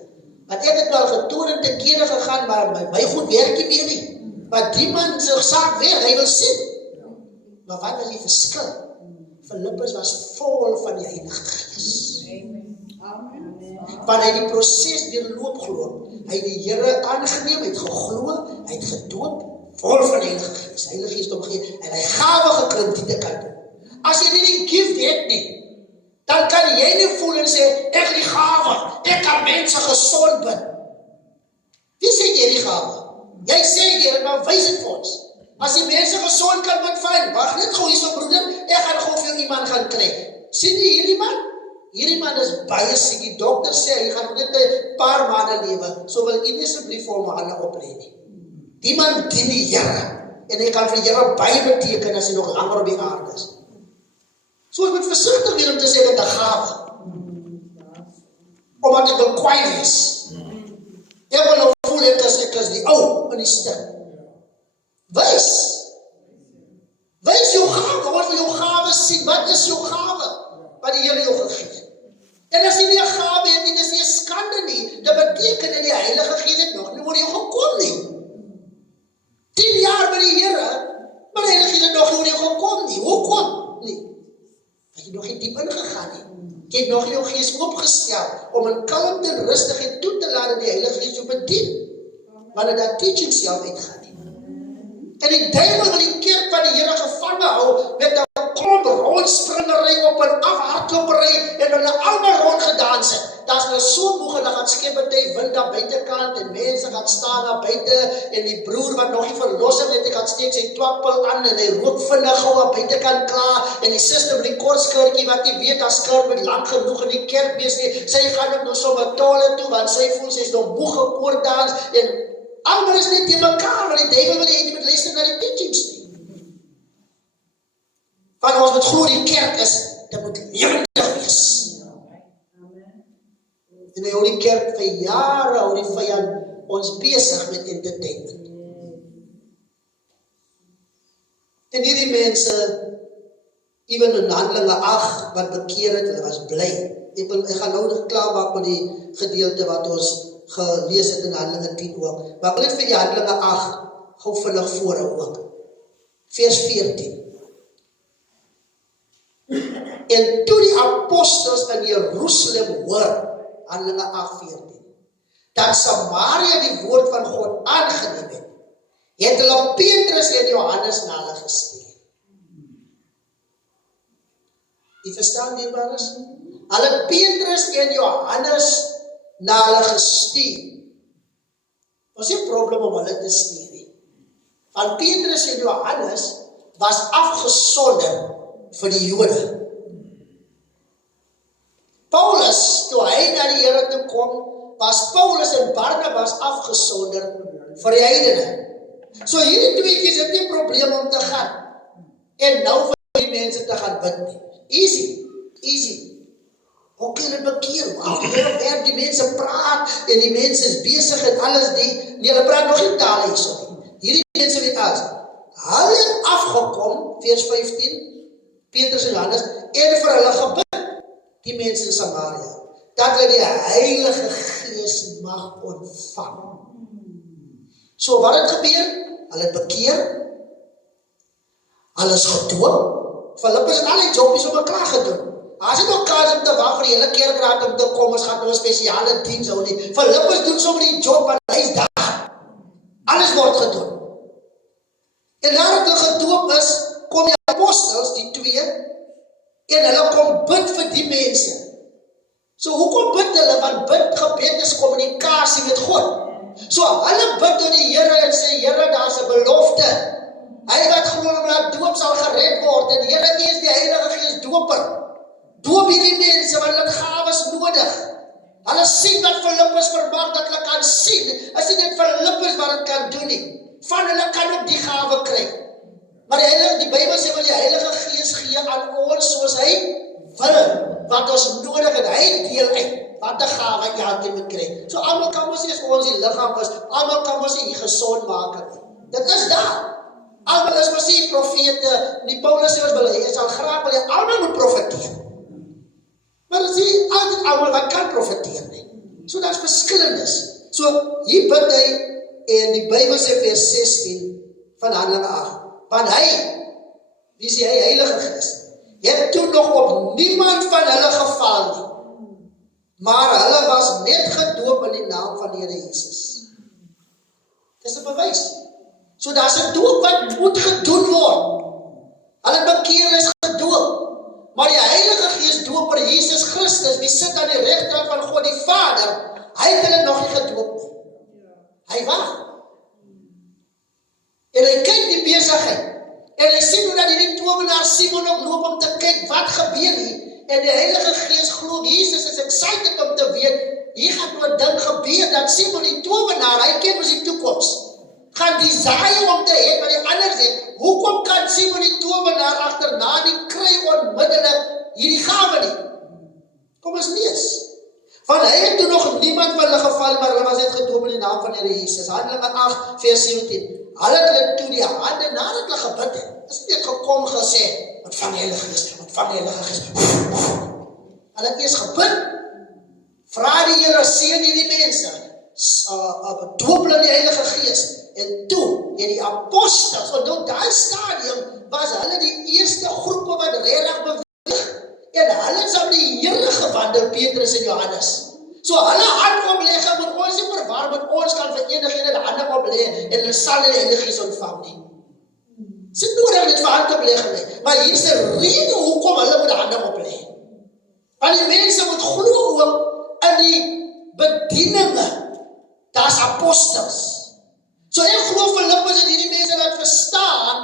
Want ek het wel getoon te kere gegaan, maar my goed werk nie meer nie. Maar die man sy saak weer, hy wil sien. Maar wat was die verskil? Filippus was vol van die Heilige Gees. Want hy die proses deurloop glo. Hy het die Here aangeneem, hy het geglo, hy het gedoop, vol van die Heilige Gees. Die Heilige Gees het hom gegee, en hy gawe gekry om dit te kan doen. As jy nie die gift het nie, dan kan jy nie voel en sê, ek die gawe, ek kan mense gesond bind. Wie sê jy die gawe? Jy sê Here, maar wys dit vir ons. As die mense gesond kan bind, fyn, wag net gou hierso broeder, ek gaan gou vir jou iemand gaan kry. Sien jy hierdie man? Hierdie man is baie siek. Die dokter sê, hy gaan net 'n paar maande lewe, so wil u nie asseblief vir hom hande oplê nie. Die man dien die Here, en hy kan vir die Here baie beteken as hy nog langer op die aarde is. So ek moet versigtig wees om te sê dat 'n gawe, omdat ek wil kwaai wees. Ek wil nou voel ek is die ou in die stuk. Wys jou gawe, wat wil jou gawe sien? Wat is jou gawe? Wat die Here jou gegee het. En as jy nie 'n gawe het nie, dis nie 'n skande nie. Dit beteken dat die Heilige Gees het nog nie oor jou gekom nie. 10 jaar by die Here, maar die Heilige Gees het nog nie oor jou gekom nie. Hoekom nie? Want jy nog nie diep ingegaan nie. Jy het nog jou gees oopgestel om in kalmte en rustigheid toe te laat dat die Heilige Gees jou bedien. Wanneer dat teaching self uitgaan nie. En die duiwel wil die kerk van die Here gevange hou met 'n klomp rondspringery op en af hardlopery en hulle almal rondgedans het. Daar's hulle so moeg en dan gaan skepparty wind daar buitekant en mense gaan staan daar buite en die broer wat nog nie verlossing het, hy gaan steek sy twakpil aan en hy rook vinnig gou aan buitekant klaar en die suster met die kort skirtjie wat nie weet as skirt met lank genoeg in die kerk wees nie, sy gaan ook nog sommer toilet toe want sy voel sy's nog moeg gekoor dans en almal is net te mekaar, want die duiwel wil hê jy moet luister na die teachings nie. Want ons moet glo die kerk is, dit moet lewendig wees. En hy hou die kerk vir jare, hou die vyand ons besig met entertainment. En hierdie mense, even in Handelinge 8, wat bekeer het, hulle was bly. Ek gaan nou nog klaar maak met die gedeelte wat ons gelees het in Handelinge 10 ook. Maar ek wil net vir die Handelinge 8 gou vinnig voorhou ook. vers 14. En toe die apostels in Jerusalem hoor, Handelinge 8:14, dat Samaria die woord van God aangeneem het hulle Petrus en Johannes na hulle gestuur. Die verstaan dierbares? Hulle Petrus en Johannes na hulle gestuur. Was nie 'n probleem om hulle te stuur nie. Want Petrus en Johannes was afgesonder vir die Jode. Paulus, toe hy na die Here toe kom, was Paulus en Barnabas afgesonder vir die heidene. So hierdie tweetjies het nie probleem om te gaan en nou vir die mense te gaan bid nie. Easy. Hoe kan dit bekeer? Waar die mense praat en die mense is besig en alles die, nee, hulle praat nog nie tale hierso nie. Hierdie mense weet alles. Hulle het afgekom, vers 15, Petrus en Johannes, en vir hulle gebid, die mense in Samaria, dat hulle die Heilige Gees mag ontvang. So wat het gebeur? Hulle het bekeer, hulle is gedoop. Filippus het al die jobbies op mekaar gedoen. As het nog kans om te wag vir die hele kerkraad om te kom, ons gaan nou 'n spesiale diens hou nie. Filippus doen sommer die job want hy is daar. Alles word gedoen. En nadat hulle gedoop is, kom die apostels, die twee, en hulle kom bid vir die mense. So hoekom bid hulle? Want bid, gebed is kommunikasie met God. So hulle bid tot die Here en sê, Here, daar's 'n belofte. Hy wat glo om laat doop sal gered word. En Here, U is die Heilige Gees doper. Doop hierdie mense, want hulle het gawes nodig. Hulle sien wat Filippus vermag dat hulle kan sien. Is nie net Filippus wat dit kan doen nie. Van hulle kan ook die gawe kry. Maar die Bybel sê wel die Heilige Gees gee aan ons soos hy wil. Wat ons nodig het, hy deel uit. Wat 'n gawe jy altyd moet kry. So almal kan mos nie as ons die liggaam is, almal kan mos nie gesond maak nie. Dit is daar. Almal is mos nie profete, die Paulus sê ons wil hy sal graag wil jy almal moet profeteer. Maar dit is nie altyd almal wat kan profeteer nie. So daar's verskillendes. So hier bid hy en die Bybel sê vers 16 van Handelinge 8. Want hy, wie sê hy, Heilige Gees, het toe nog op niemand van hulle geval nie. Maar hulle was net gedoop in die naam van die Here Jesus. Dis 'n bewys. So daar's 'n doop wat moet gedoen word. Hulle bekeer is gedoop. Maar die Heilige Gees doop vir Jesus Christus, wie sit aan die regterkant van God die Vader, hy het hulle nog nie gedoop nie. Hy wag. En hy kyk die besigheid. En hy sien hoe dat hierdie towenaar Simon ook loop om te kyk wat gebeur hier. En die Heilige Gees glo Jesus is excited om te weet, hier gaan nou 'n ding gebeur dat Simon die towenaar, hy ken mos die toekoms, gaan desire om te hê wat die ander sê. Hoekom kan Simon die towenaar agterna die kry onmiddellik hierdie gawe nie? Kom ons lees. Want hy het toe nog niemand van hulle geval, maar hulle was net gedoop in die naam van die Here Jesus. Handelinge 8 vers 17. Hulle het hulle toe die hande nadat hulle gebid het. Is dit gekom gesê, ontvang die Heilige Gees, ontvang die Heilige Gees. Hulle het eers gebid. Vra die Here, seën hierdie mense. Doop hulle in die Heilige Gees. En toe, en die apostels, want op daai stadium was hulle die eerste groepe wat regtig beweeg. En hulle het saam die Here gewandel, Petrus en Johannes. So hulle hand opleg, moet ons nie verwar, met ons kan verenig en hulle hande opleg, en hulle sal die Heilige Gees ontvang nie. Dis nie nodig net vir hand opleg nie, maar hier is 'n rede hoekom hulle moet hande opleg. Want die mense moet glo ook in die bedieninge. Daar's apostels. So ek glo Filippus en hierdie mense laat verstaan,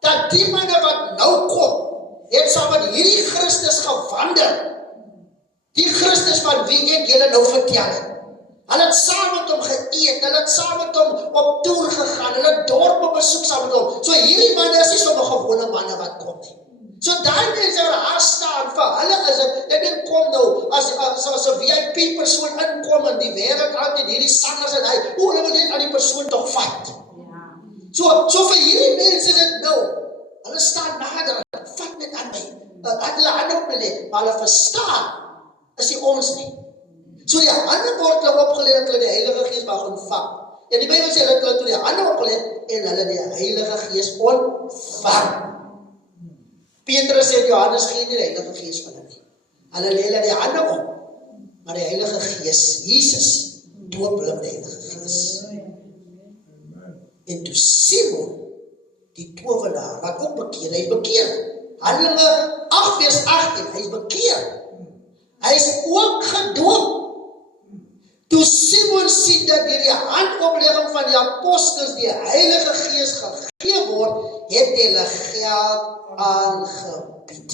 dat die manne wat nou kom, het saam met hierdie Christus gewandel. Die Christus van wie ek julle nou vertel het. Hulle het saam met hom geëet, hulle het saam met hom op toer gegaan, hulle het dorpe besoek saam met hom. So hierdie manne is nie sommer gewone manne wat kom nie. So daai mense wat daar staan, vir hulle is dit, ek dink kom nou, as 'n VIP persoon inkom in die wêreld altyd hierdie sangers en hy, hulle wil net aan die persoon tog vat. So vir hierdie mense dit nou, hulle staan nader, vat net aan my, hulle hande op my lê, maar hulle verstaan, is nie ons nie. So die hande word hulle opgelê dat hulle die Heilige Gees mag ontvang. En die Bybel sê, hulle toe die hande opgelê en hulle die Heilige Gees ontvang. Petrus en Johannes gee nie die Heilige Gees van hulle nie. Hulle lê hulle die hande op, maar die Heilige Gees, Jesus, doop hulle met die Heilige Gees. En toe Simon, die towenaar, wat ook bekeer, hy is bekeer. Handelinge 8 vers 18, hy is bekeer. Hy is ook gedoop. Toe Simon sien dat deur die handoplegging van die apostels die Heilige Gees gegee word, het hy hulle geld aangebied.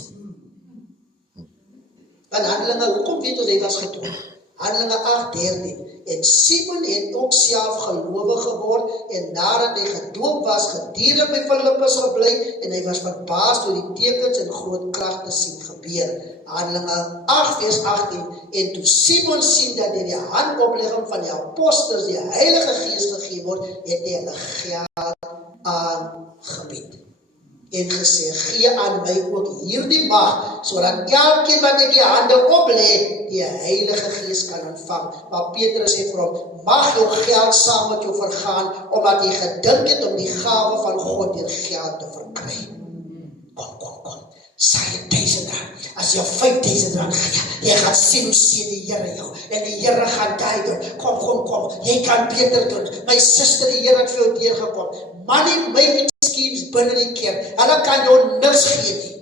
In Handelinge, hoekom weet ons hy was gedoop? Handelinge 8:13. En Simon het ook self gelowig geword en nadat hy gedoop was, gedurig by Filippus gebly en hy was verbaas deur die tekens en groot kragte sien gebeur. Handelinge 8 vers 18. En toe Simon sien dat deur die handoplegging van die apostels die Heilige Gees gegee word, het hy hulle geld aangebied. En gesê, gee aan my ook hierdie mag, sodat elkeen wat ek die hande oplê, die Heilige Gees kan ontvang. Maar Petrus sê vir hom, mag jou geld saam met jou vergaan, omdat jy gedink het om die gawe van God deur geld te verkry. Kom. Saai 1000 rand. As jy 5000 rand gee, jy gaan sien hoe sien die Here jou. En die Here gaan daai doen. Kom. Jy kan beter doen. My suster, die Here het vir jou deurgekom. Money making schemes binne die kerk. Hulle kan jou niks gee nie.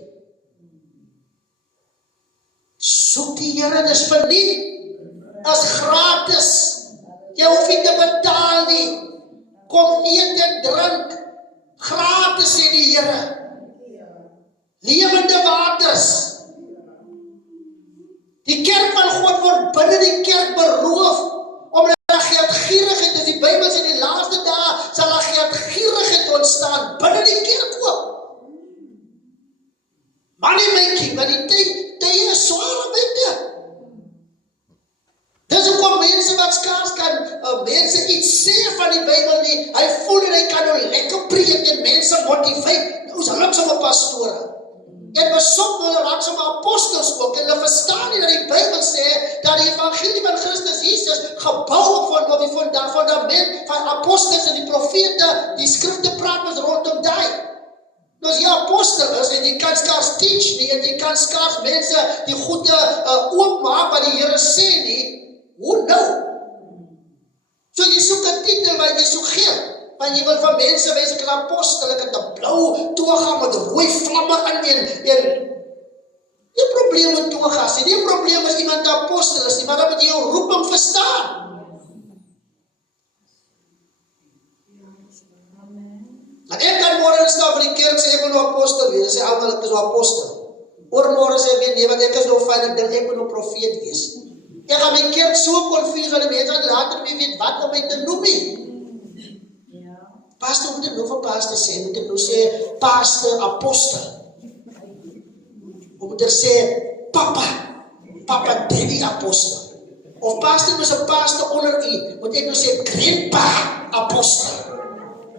Soek die Here, dis verniet. Is gratis. Jy hoef nie te betaal nie. Kom eet en drink. Gratis sê die Here. Lewende waters. Die kerk van God word binne die kerk beroof, omdat hulle geldgierigheid is. Die Bybel sê in die laaste dae sal daar geldgierigheid ontstaan, binne die kerk ook. Money making, want die tye is swaar buite. Dis hoekom mense wat skaars kan, mense iets sê van die Bybel nie, hy voel en hy kan nou lekker preek en mense motiveer. Ons hulle sommer pastore. En besoek hulle raak sommer apostels ook, en hulle verstaan nie dat die Bybel sê, dat die evangelie van Christus Jesus gebou word op die fundament van apostels en die profete, die skrifte praat ons rondom daai. Nou as jy apostel is, en jy kan skaars teach nie, en jy kan skaars mense die goede oopmaak wat die Here sê nie, hoe nou? So jy soek 'n titel, want jy soek geld. Want jy wil van mense wees, ek 'n apostel, ek het 'n blou toga met rooi vlamme in en nie probleem met togas nie, nie probleem as iemand 'n apostel is nie, maar dan moet jy jou roeping verstaan. En ek kan môre staan vir die kerk sê ek wil nou apostel wees, sê almal ek is nou apostel. Oormôre sê ek nee, want ek is nou fyn, ek dink ek moet nou profeet wees. Ek gaan my kerk so confuse, want die mense wat later nie weet wat om my te noem nie. Pastor moet ek nou van pastor sê, moet ek nou sê pastor apostel. Of moet ek sê papa daddy apostel. Of pastor moet een pastor onder u, moet ek nou sê grandpa apostel.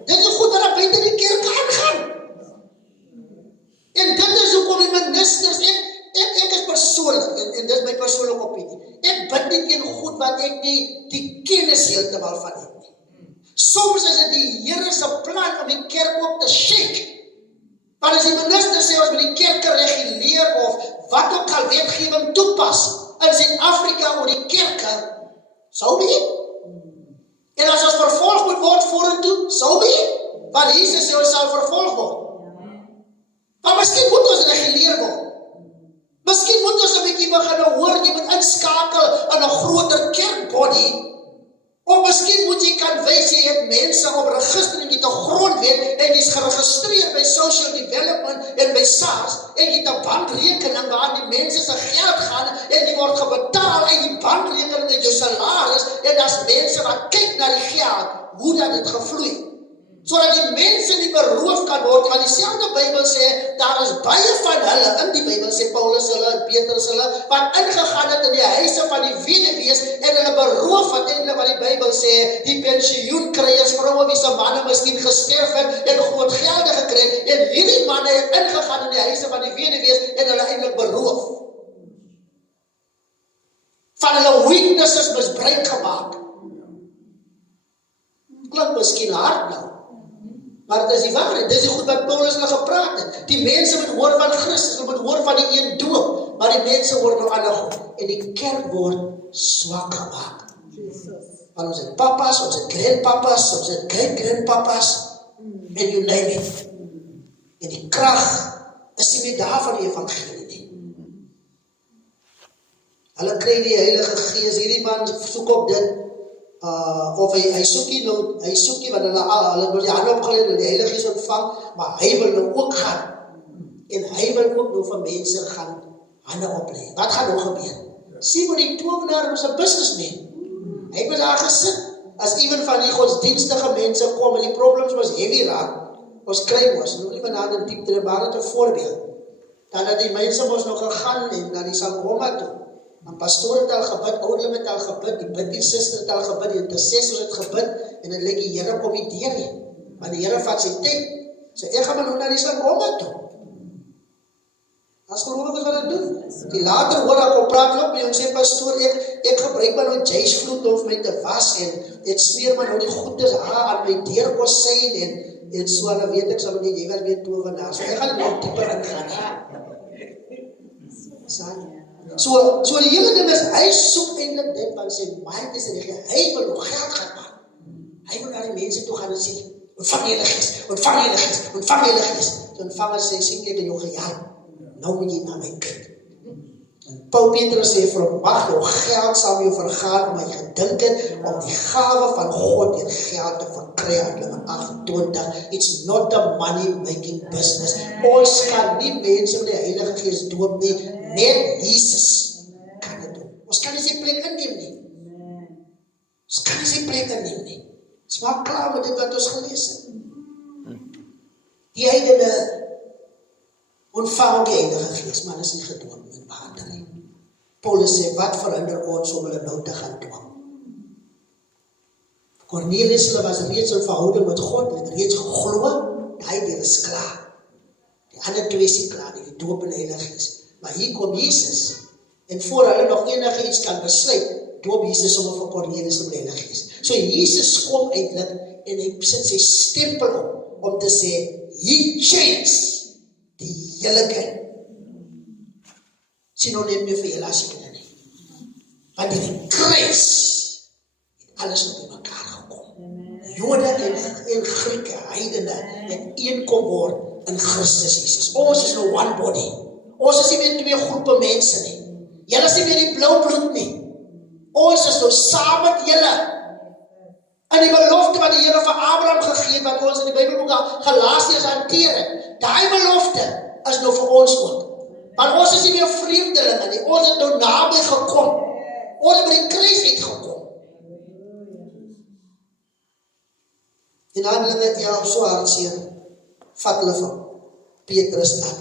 Dit is goed dat ek buiten die kerk aangaan. En dit is hoekom die ministers, ek is persoonlik, en dit is my persoonlijke opinie, ek bid nie teen goed wat ek nie die kennis heeltemal van het nie. Soms is dit die Here se plan om die kerk ook te shake. Maar as die minister sê ons moet die kerke reguleer of wat ook al wetgewing toepas in Suid-Afrika oor die kerke, sou nie. En as ons vervolg moet word vorentoe, sou nie. Want Jesus sê ons sal vervolg word. Maar miskien moet ons reguleer word. Miskien moet ons 'n bietjie begin hoor, jy moet inskakel in 'n groter kerkbody. Of miskien moet jy kan wys, jy het mense op register en jy het 'n grondwet en jy is geregistreer by Social Development en by SARS en jy het 'n bankrekening waar die mense se geld gaan en jy word gebetaal uit die bankrekening uit jou salaris en daar's mense wat kyk na die geld, hoe dat dit gevloei. Sodat die mense nie beroof kan word, want dieselfde Bybel sê, daar is baie van hulle, in die Bybel sê Paulus hulle, Petrus hulle, wat ingegaan het in die huise van die weduwees en hulle beroof het, en wat die Bybel sê, die pensioenkryers, vroue wie se manne miskien gesterf het en groot gelde gekry het, en hierdie manne het ingegaan in die huise van die weduwees en hulle eintlik beroof. Van hulle weaknesses misbruik gemaak. Klink miskien hard nou. Maar dit is die waarheid, dit is die goed wat Paulus hulle gepraat het. Die mense moet hoor van Christus, hulle moet hoor van die een doop, maar die mense hoor nou ander goed. En die kerk word swak gemaak. Want ons het papas, ons het grandpapas, ons het great-grandpapas, en you name it. En die krag is nie meer daar van die evangelie nie. Hulle kry die Heilige Gees, hierdie man soek op dit, of hy soek nie, want hulle wil die hande opgeleid, hulle die Heilige Gees ontvang, maar hy wil nou ook gaan, en hy wil ook nou van mense gaan hande opleid. Wat gaan nou gebeur? Sien maar die tovenaar was 'n businessman. Hy was daar gesit, as een van die godsdienstige mense kom, en die problems was heavy raak, ons kry ons, nou nie maar na die diepte, maar net 'n voorbeeld, dan het die mense ons nog gegaan, en na die Sangoma toe, en pastoor het al gebid, ouderling het al gebid, die biddiensister het al gebid, die intercessors het gebid, en het lyk die Here kom nie deur nie, maar die Here vat sy tyd, so ek gaan maar nou na die Sangoma toe. As gelowiges wat dit doen. Die later hoor ek op praat loop, en sê pastoor, ek gebruik maar nou Jace-vloed om my te was, en ek smeer maar nou die goedes aan my deurkosyn, en so, dan weet ek, sal nie, jy wel weet tovenaar, so ek gaan nog dieper ingaan. So die hele ding is, hy soek eintlik dit, want sy mind is reg, hy wil nog geld gaan maak. Hy wil na die mense toe gaan en sê, ontvang julle gees, ontvang julle gees, ontvang julle gees. So ontvang sê, sien ek in jou gejaar, nou moet jy na my kyk. En Paul Petrus sê, vir hom mag jou geld sal jou vergaan, om hy gedink het, om die gawe van God deur geld te verkry, Handelinge 28. It's not a money-making business. Ons kan nie mense met die Heilige Gees doop nie, net Jesus kan dit doen. Ons kan nie sy plek inneem nie. Ons kan nie sy plek inneem nie. Ons maak klaar met dit wat ons gelees het. Die heidene ontvang die Heilige Gees, maar is nie gedoop met water nie. Paulus sê, wat verhinder ons om hulle nou te gaan doop? Cornelius, hulle was reeds in verhouding met God, hulle het reeds geglo, daai deel is klaar. Die ander twee is nie klaar nie, die doop in die Heilige Gees. Maar hier kom Jesus, en voor hulle nog enige iets kan besluit, doop Jesus sommer vir Cornelius in die Heilige Gees. So Jesus kom eintlik, en hy sit sy stempel om te sê, he changed die hele kring. Sien nou neem nie vir julle as jy kan nie. Want die kruis het alles met mekaar gekom. Jode en Grieke, heidene, het een kom word in Christus Jesus. Ons is nou one body. Ons is nie meer twee groepe mense nie. Julle is nie meer die blou bloed nie. Ons is nou saam met julle. En die belofte wat die Here vir Abraham gegee het, wat ons in die Bybelboek Galasiërs hanteer het, daai belofte is nou vir ons ook. Want ons is nie meer vreemdelinge nie, ons het nou naby gekom. Ons het by die kruis uitgekom. En Handelinge 11 so hartseer, vat hulle van Petrus aan.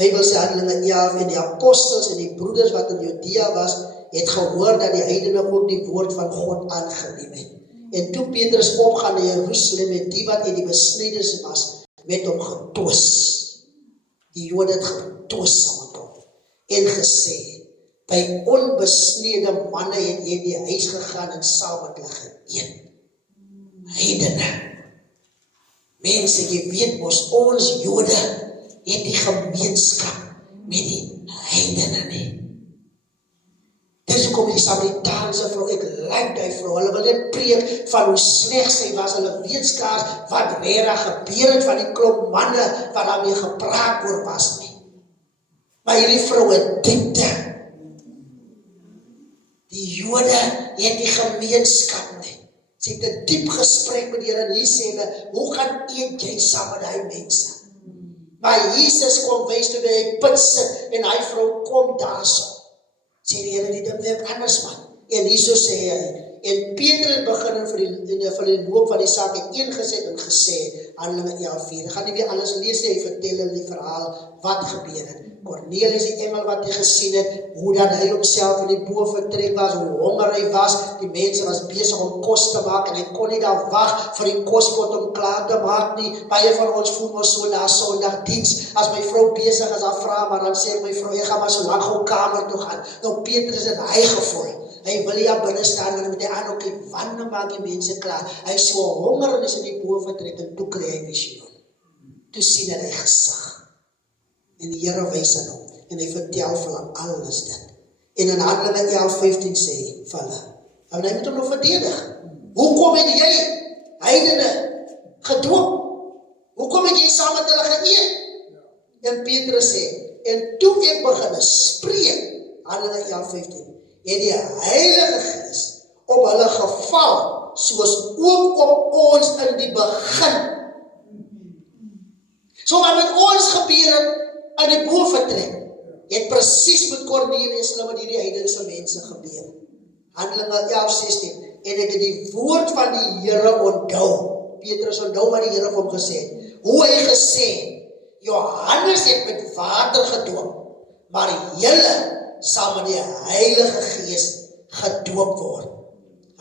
Bybel sê Handelinge 11, en die apostels en die broeders wat in Judea was, het gehoor dat die heidene ook die woord van God aangeneem het. En toe Petrus opgaan na Jerusalem, en die wat in die besnydenis was, met hom getoos. Die Jode het getoos saam met hom, en gesê, by onbesnede manne het jy in die huis gegaan en saam met hulle geëet. Heidene. Mense, jy weet mos, ons Jode het die gemeenskap met die heidene nie. Dis hoekom die Samaritaanse vrou, ek like die vrou, hulle wil net preek van hoe sleg sy was, hulle weet skaars wat regtig gebeur het van die klomp manne wat daarmee gepraat oor was nie. Maar hierdie vrou het diepte. Die Jode het die gemeenskap nie. Sy het 'n diep gesprek met die Here, en hier sê hulle, hoe gaan eet jy saam met die mense? Maar Jesus kom wys toe by hy put sit, en hy vrou kom daarso. Sê die Here, die ding werk anders man. En hierso sê hy, en Petrus het begin vir die loop van die saak het ingeset en gesê, Handelinge 11:4. Ek gaan nie weer alles lees nie, hy vertel in die verhaal wat gebeur het. Cornelius, die engel wat hy gesien het, hoe dat hy homself in die boventrek was, hoe honger hy was, die mense was besig om kos te maak, en hy kon nie daar wag vir die kospot om klaar te maak nie. Baie van ons voel ons so na Sondagdiens, as my vrou besig is, dan vra, maar dan sê my vrou, ek gaan maar so lank gou kamer toe gaan. Nou Petrus het hy gevoel, Hy wil jy binne staan, en dan moet hy aan, okay, wanneer maak die mense klaar? Hy is so honger, en is in die boven vertrek, en toe kry hy visioen. Toe sien hy gesig. En die Here wys aan hom, en hy vertel vir hulle alles dit. En in Handelinge 11:15 sê hy vir hulle, en hy moet hom nog verdedig. Hoekom het jy heidene gedoop? Hoekom het jy saam met hulle geëet? En Petrus sê, en toe ek begin spreek, Handelinge 11:15, het die Heilige Gees op hulle geval, soos ook op ons in die begin. So wat met ons gebeur het, in die boventrek, het presies met Cornelius en met hierdie heidense mense gebeur. Handelinge 11:16, en het die woord van die Here onthou. Petrus onthou wat die Here vir hom gesê het. Hoe hy gesê, Johannes het met water gedoop, maar julle sal met die Heilige Gees gedoop word.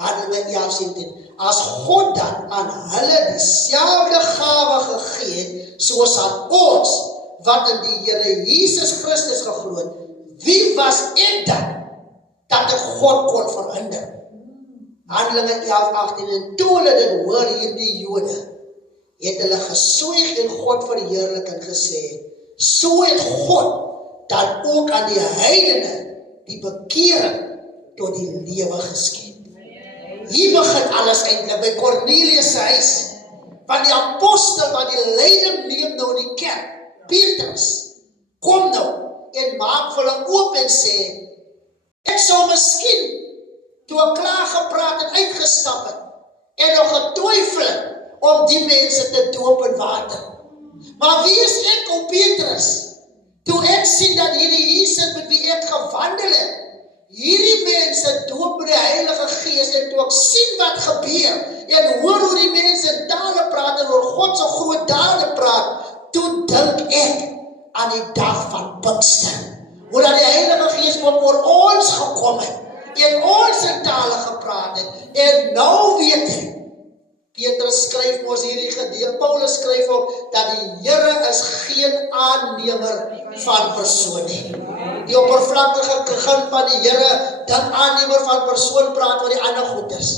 Handelinge 11:17, as God dan aan hulle dieselfde gawe gegee het, soos aan ons, wat in die Here Jesus Christus geglo het, wie was ek dan, dat ek God kon verhinder? Handelinge 11:18, en toe hulle dit hoor hierdie Jode, het hulle geswyg en God verheerlik en gesê, so het God dan ook aan die heidene die bekering tot die lewe geskenk. Hier begin alles eintlik by Cornelius se huis, van die apostel wat die leiding neem nou in die kerk, Petrus, kom nou en maak vir hulle oop en sê, ek sou miskien toe ek klaar gepraat en uitgestap het, en nog getwyfel het, om die mense te doop in water. Maar wie is ek, o Petrus? Toe ek sien dat hierdie Jesus met wie ek gewandel het, hierdie mense doop met die Heilige Gees, en toe ek sien wat gebeur, en hoor hoe die mense in tale praat, en oor God se groot dade praat, toe dink ek aan die dag van Pinkster, hoe dat die Heilige Gees ook oor ons gekom het, en ons in tale gepraat het, en nou weet ek, Petrus skryf ons hierdie gedeelte, Paulus skryf ook, dat die Here is geen aannemer van persoon nie. Die oppervlakkige begin van die Here, dan aannemer van persoon praat oor die ander goed is.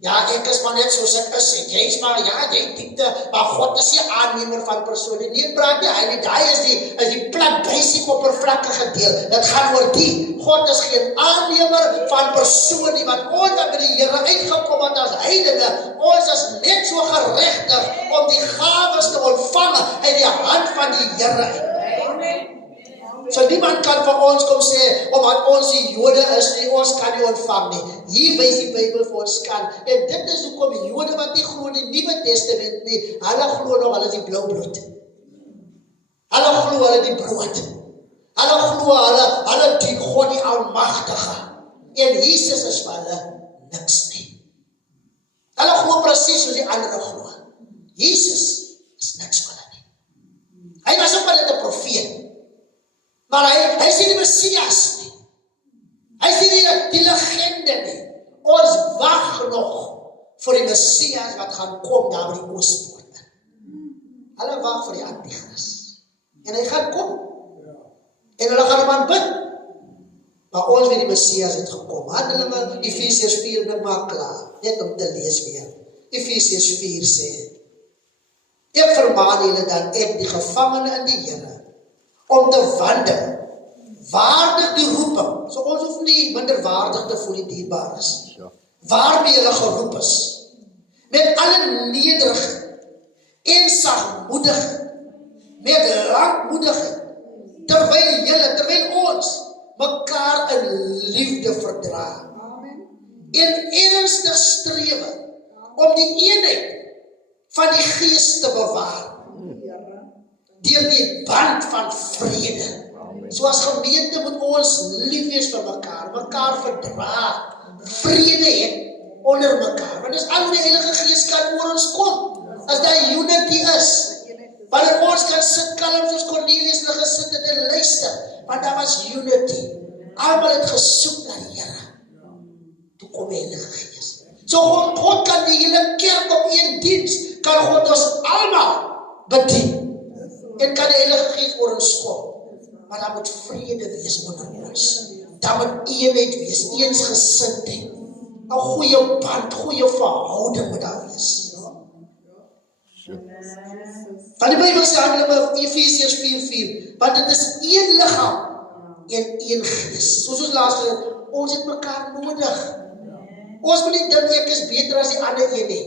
Ja, ek is maar net soos ek is, jy is maar, ja, jy diepte, maar God is nie aannemer van persoon nie. Nee, praat nie, hy is die plat, basic oppervlakkige deel. Dit gaan oor die. God is geen aannemer van persoon nie, want ons wat by die Here uitgekom het as heidene, ons is net so geregtig om die gawes te ontvang uit die hand van die Here. So niemand kan vir ons kom sê, omdat ons die Jode is nie, ons kan nie ontvang nie. Hier wys die Bybel vir ons kan. En dit is hoekom die Jode wat nie glo in die Nuwe Testament nie, hulle glo nog, hulle is die blou bloed. Hulle glo hulle die brood. Hulle glo hulle dien God die Almagtige. En Jesus is vir hulle niks nie. Hulle glo presies soos die ander glo. Jesus is niks vir hulle nie. Hy was ook maar net 'n profeet. Maar hy is nie die Messias nie. Hy is nie die legende nie. Ons wag nog vir die Messias wat gaan kom daar by die Oospoort. Hulle wag vir die Antichrist. En hy gaan kom. En hulle gaan hom aanbid. Maar ons weet die Messias het gekom. Handelinge, Efesiërs 4, dit maak klaar. Net om te lees weer. Efesiërs 4 sê, ek vermaan julle dan ek die gevangene in die Here, om te wandel, waardig die roeping. So ons hoef nie minderwaardig te voel die dierbaar is. Waarmee julle geroep is. Met alle nederigheid en sagmoedigheid, met lankmoedigheid, terwyl ons mekaar in liefde verdra. En ernstig strewe om die eenheid van die Gees te bewaar. Deur die band van vrede. So as gemeente moet ons lief wees vir mekaar verdra, vrede het onder mekaar. Want dis al hoe die Heilige Gees kan oor ons kom. As daar unity is, wanneer ons kan sit kalm soos Cornelius hulle gesit het en luister, want daar was unity. Almal het gesoek na die Here. Toe kom die Heilige Gees. So God kan die hele kerk op een diens, kan God ons almal bedien. En kan die Heilige Gees oor ons kom. Maar daar moet vrede wees onder ons. daar moet eenheid wees, eensgesindheid. 'n goeie band, goeie verhouding moet daar wees. Van die Bybel sê in Efesiërs 4:4, want dit is een liggaam en een gees. Soos ons laas gesê, ons het mekaar nodig. Ons moet nie dink ek is beter as die ander een nie.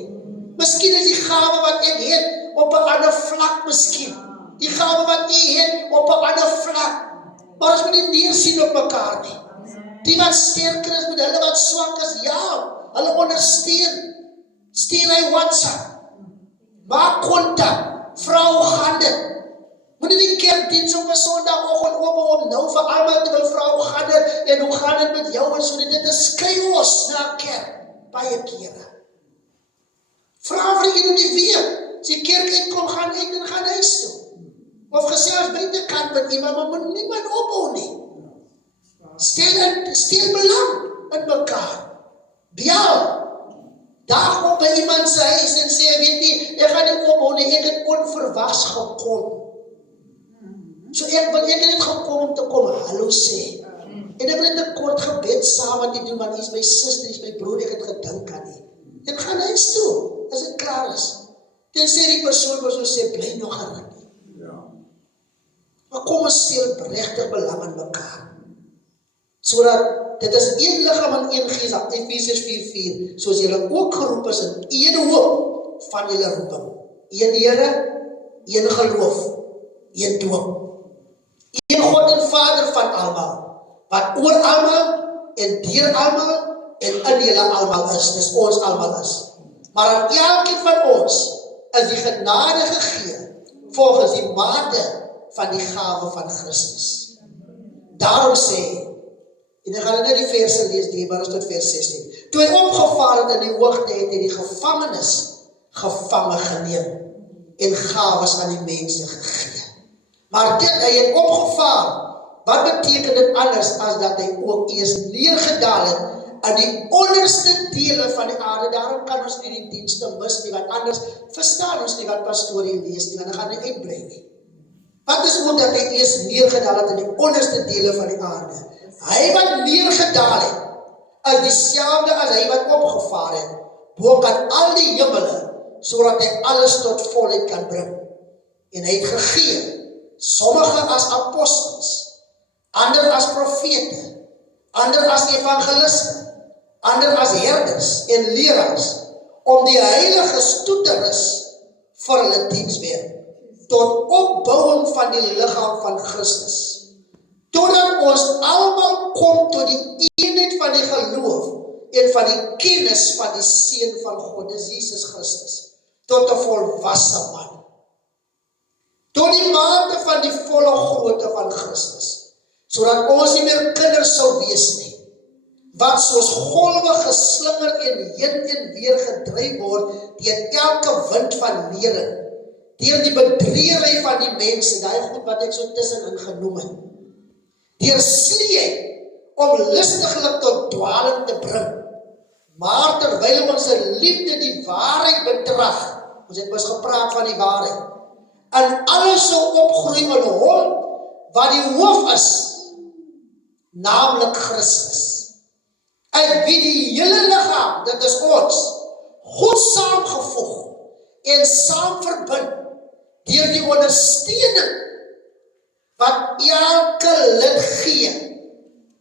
Miskien is die gawe wat ek het op 'n ander vlak miskien. Die gawe wat jy het op 'n ander vlak. Maar ons moet nie neersien op mekaar nie. Die wat sterker is met hulle wat swak is, ja, hulle ondersteun. Stuur hy WhatsApp. Maak kontak. Vrou gaan dit. Moet nie die kerkdiens op 'n Sondagoggend oop om nou vir almal te wil vrou gaan dit en hoe gaan dit met jou en so dit is chaos na kerk baie kere. Vra vir iemand die weet. As die kerk uitkom, gaan uit en gaan huis toe. Of gesels buitekant met iemand, maar moet niemand ophou nie. Stel belang in mekaar. Bel. Daar op by iemand sy huis en sê, weet nie, ek gaan nie ophou nie, ek het onverwags gekom. So ek het net gekom om te kom hallo sê. En ek wil net 'n kort gebed saam met u doen, want hy is my suster, hy is my broer, ek het gedink aan nie. Ek gaan huis toe, as dit klaar is. Tensy die persoon wat so sê, bly nog aan het. Maar kom ons stel regtig belang in mekaar. Sodat dit is een liggaam en een gees, Efesiërs 4:4, soos julle ook geroep is in een hoop van julle roeping. Een Here, een geloof, een doop. Een God en Vader van almal, wat oor almal en deur almal en in julle almal is, dis ons almal is. Maar aan elkeen van ons is die genade gegee volgens die mate van die gawe van Christus. Daarom sê, en ek gaan net die verse lees, die Hebreërs tot vers 16. Toe hy opgevaar het in die hoogte, het hy die gevangenes gevange geneem en gawes aan die mense gegee. Maar dit, hy het opgevaar, wat beteken dit anders as dat hy ook eers neergedaal het aan die onderste dele van die aarde? Daarom kan ons nie die dienste mis nie, want anders verstaan ons nie wat pastorie lees nie, want dan gaan hy uitbrei nie. Wat is ook dat hy eers neergedaal het in die onderste dele van die aarde? Hy wat neergedaal het, is dieselfde as hy wat opgevaar het, bo kan al die hemele, sodat hy alles tot volheid kan bring. En hy het gegee, sommige as apostels, ander as profete, ander as evangeliste, ander as herders en leraars, om die heiliges toe te rus vir hulle dienswerk, tot opbouing van die liggaam van Christus, totdat ons almal kom tot die eenheid van die geloof en van die kennis van die Seun van God, dis Jesus Christus, tot 'n volwasse man, tot die mate van die volle grootte van Christus, sodat ons nie meer kinders sou wees nie, wat soos golwe geslinger en heen en weer gedryf word deur elke wind van lering, deur die bedriegery van die mense, daai goed wat ek so tussenin genoem het, deur sleep om lustiglik tot dwaling te bring. Maar terwyl ons liefde die waarheid betrag, ons het mos gepraat van die waarheid, en alles sou opgroei in hom, wat die hoof is, naamlik Christus, uit wie die hele liggaam, dit is ons, goed saamgevoeg en saam verbind, deur die ondersteuning wat elke lid gee.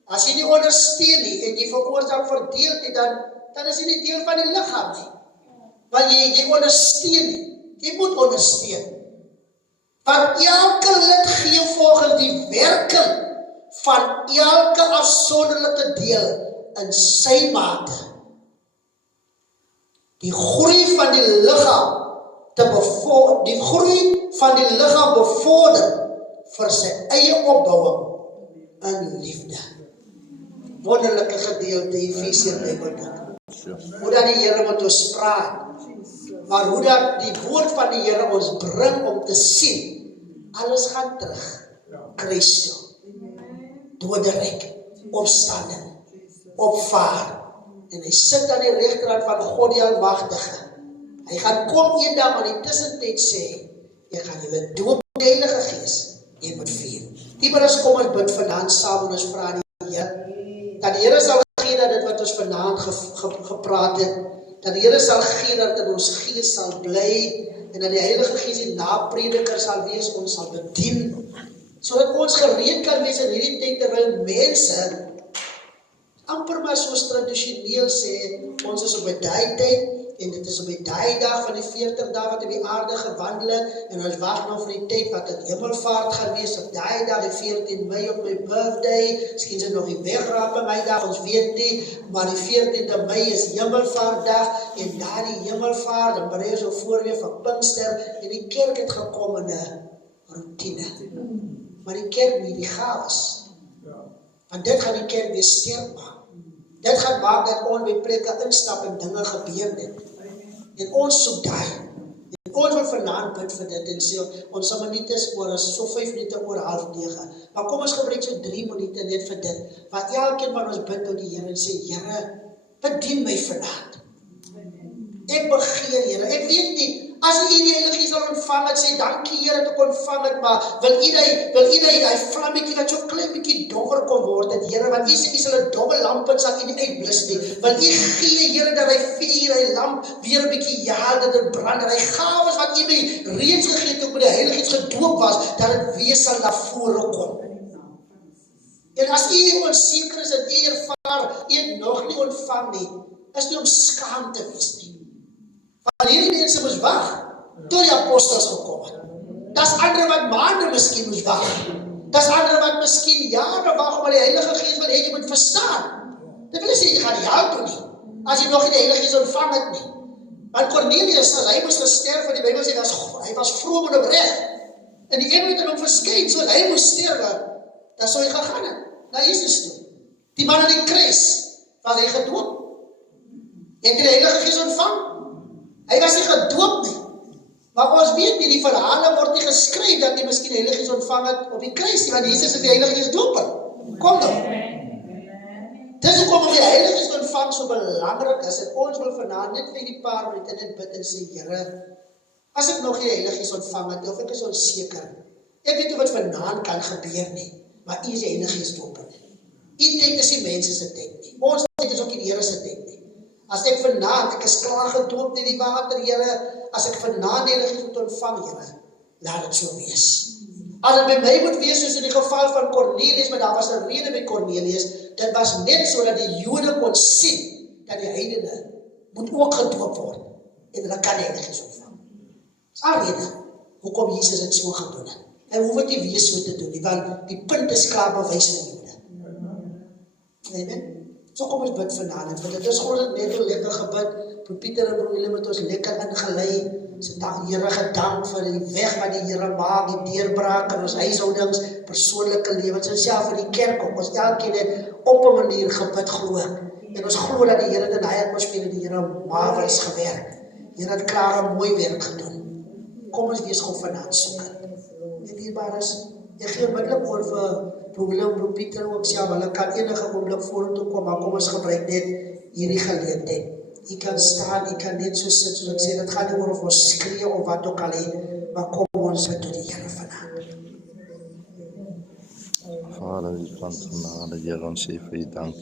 As jy nie ondersteun nie en jy veroorsaak verdeeldheid, dan is jy nie deel van die liggaam nie. Want jy ondersteun nie. Jy moet ondersteun. Want elke lid gee volgens die werking van elke afsonderlike deel in sy mate. Die groei van die liggaam bevorder vir sy eie opbouing in liefde. Wonderlike gedeelte Efesiërs Bybelboek. Hoe dat die Here met ons praat, maar hoe dat die woord van die Here ons bring om te sien, alles gaan terug. Christus, doderyk, opstanding, opvaar, en hy sit aan die regterhand van God die Almagtige. Hy gaan kom eendag, maar in die tussentyd sê, ek gaan julle doop met die Heilige Gees, jy moet vier. Die broers, kom ons bid vanaand saam en ons vra die die Here. Dat die Here sal gee dat dit wat ons vanaand gepraat het, dat die Here sal gee dat in ons gees sal bly, en dat die Heilige Gees die naprediker sal wees, ons sal bedien, sodat ons gereed kan wees in hierdie tyd, terwyl mense amper maar soos tradisioneel sê, ons is op die tyd, en dit is op die dag van die 40 dae wat op die aarde gewandel het, en ons wag nou vir die tyd wat in hemelvaart gaan wees, op die dag, die 14 Mei op my birthday, miskien is dit nog die wegrape my dag, ons weet nie, maar die 14de Mei is hemelvaartdag, en daar die hemelvaart, dan berei ons voor weer van Pinkster, en die kerk het gekom in 'n routine, maar die kerk nie die chaos, want dit gaan die kerk weer sterk maak. Dit gaan maak dat ons by plekke instap en dinge gebeur dit. En ons soek daai. En ons wil vanaand bid vir dit en sê, ons sal minuut oor, so 5 minute oor 8:30. Maar kom ons gebruik so 3 minute net vir dit. Want elkeen van ons bid tot die Here en sê, Here, bedien my vanaand. Ek begeer, Here. Ek weet nie, as u die Heilige Gees al ontvang het, sê, dankie Here dat ek ontvang het, maar wil u die vlammetjie wat so klein bietjie donker kon word, het, Here, want u sê, u sal 'n dowwe lamp en sal u nie uitblus nie. Wil u gee, Here, dat hy vuur, hy lamp, weer 'n bietjie dat dit brand, dat hy gawes wat u my reeds gegee het, ook met die Heilige Gees gedoop was, dat dit weer sal na vore kom. En as u onseker is, dat u ervaar, u het nog nie ontvang nie, is nie om skaam te wees nie. Want hierdie mense moes wag, toe die apostels gekom het. Dis ander wat maande miskien moes wag. Dis ander wat miskien jare wag, maar die Heilige Gees wil hê jy moet verstaan. Dit wil sê, jy gaan nie help nie, as jy nog nie die Heilige Gees ontvang het nie. Want Cornelius, as hy moes gesterf, en die Bybel sê, hy was vroom en opreg. En die engel het in hom verskyn, so hy moes sterwe, dan sou hy gegaan het, na Jesus toe. Die man aan die kruis, was hy gedoop. Het die Heilige Gees ontvang? Hy was nie gedoop nie. Maar ons weet nie, die verhale word nie geskryf dat hy miskien die Heilige Gees ontvang het op die kruis nie, want Jesus is die Heilige Gees doper. Kom dan. Dis hoekom om die Heilige Gees ontvang so belangrik is, en ons wil vanaand net vir die paar minute net bid en sê, Here, as ek nog die Heilige Gees ontvang het, of ek is onseker, ek weet nie wat vanaand kan gebeur nie, maar u is die Heilige Gees doper. U tyd is die mense se tyd nie. Ons tyd is ook die Here se tyd nie. As ek vanaand, ek is klaar gedoop in die water, Here, as ek vanaand die Heilige Gees moet ontvang, Here, laat dit so wees. As dit by my moet wees, soos in die geval van Cornelius, maar daar was 'n rede by Cornelius, dit was net so dat die Jode kon sien, dat die heidene moet ook gedoop word, en hulle kan die Heilige Gees ontvang. Dis al rede, hoekom Jesus het so gedoen het. Hy hoef dit nie wees so te doen nie, want die punt is klaar bewys in die Jode. Amen. So kom ons bid vanaand, want dit is ons het net so lekker gebid, Broer Pieter en Broer Willem het ons lekker ingelei, so dag Here gedank vir die weg wat die Here maak, die deurbraak in ons huishoudings, persoonlike lewens, en self in die kerk op, ons elkeen het op 'n manier gebid glo, en ons glo dat die Here in die atmosfeer, die Here marvelous gewerk, Here het klaar 'n mooi werk gedoen. Kom ons wees gou vanaand soek. En dierbares, ek gee onmiddellik oor vir Broer Willem, Broer Pieter ook self, hulle kan enige oomblik vorentoe kom, maar kom ons gebruik net hierdie geleentheid. Jy kan staan, jy kan net so sit, soos ek sê, dit gaan nie oor of ons skree of wat ook al hê, maar kom ons bid tot die Here vanaand. Vader, die van genade, Here, ons sê vir u dankie.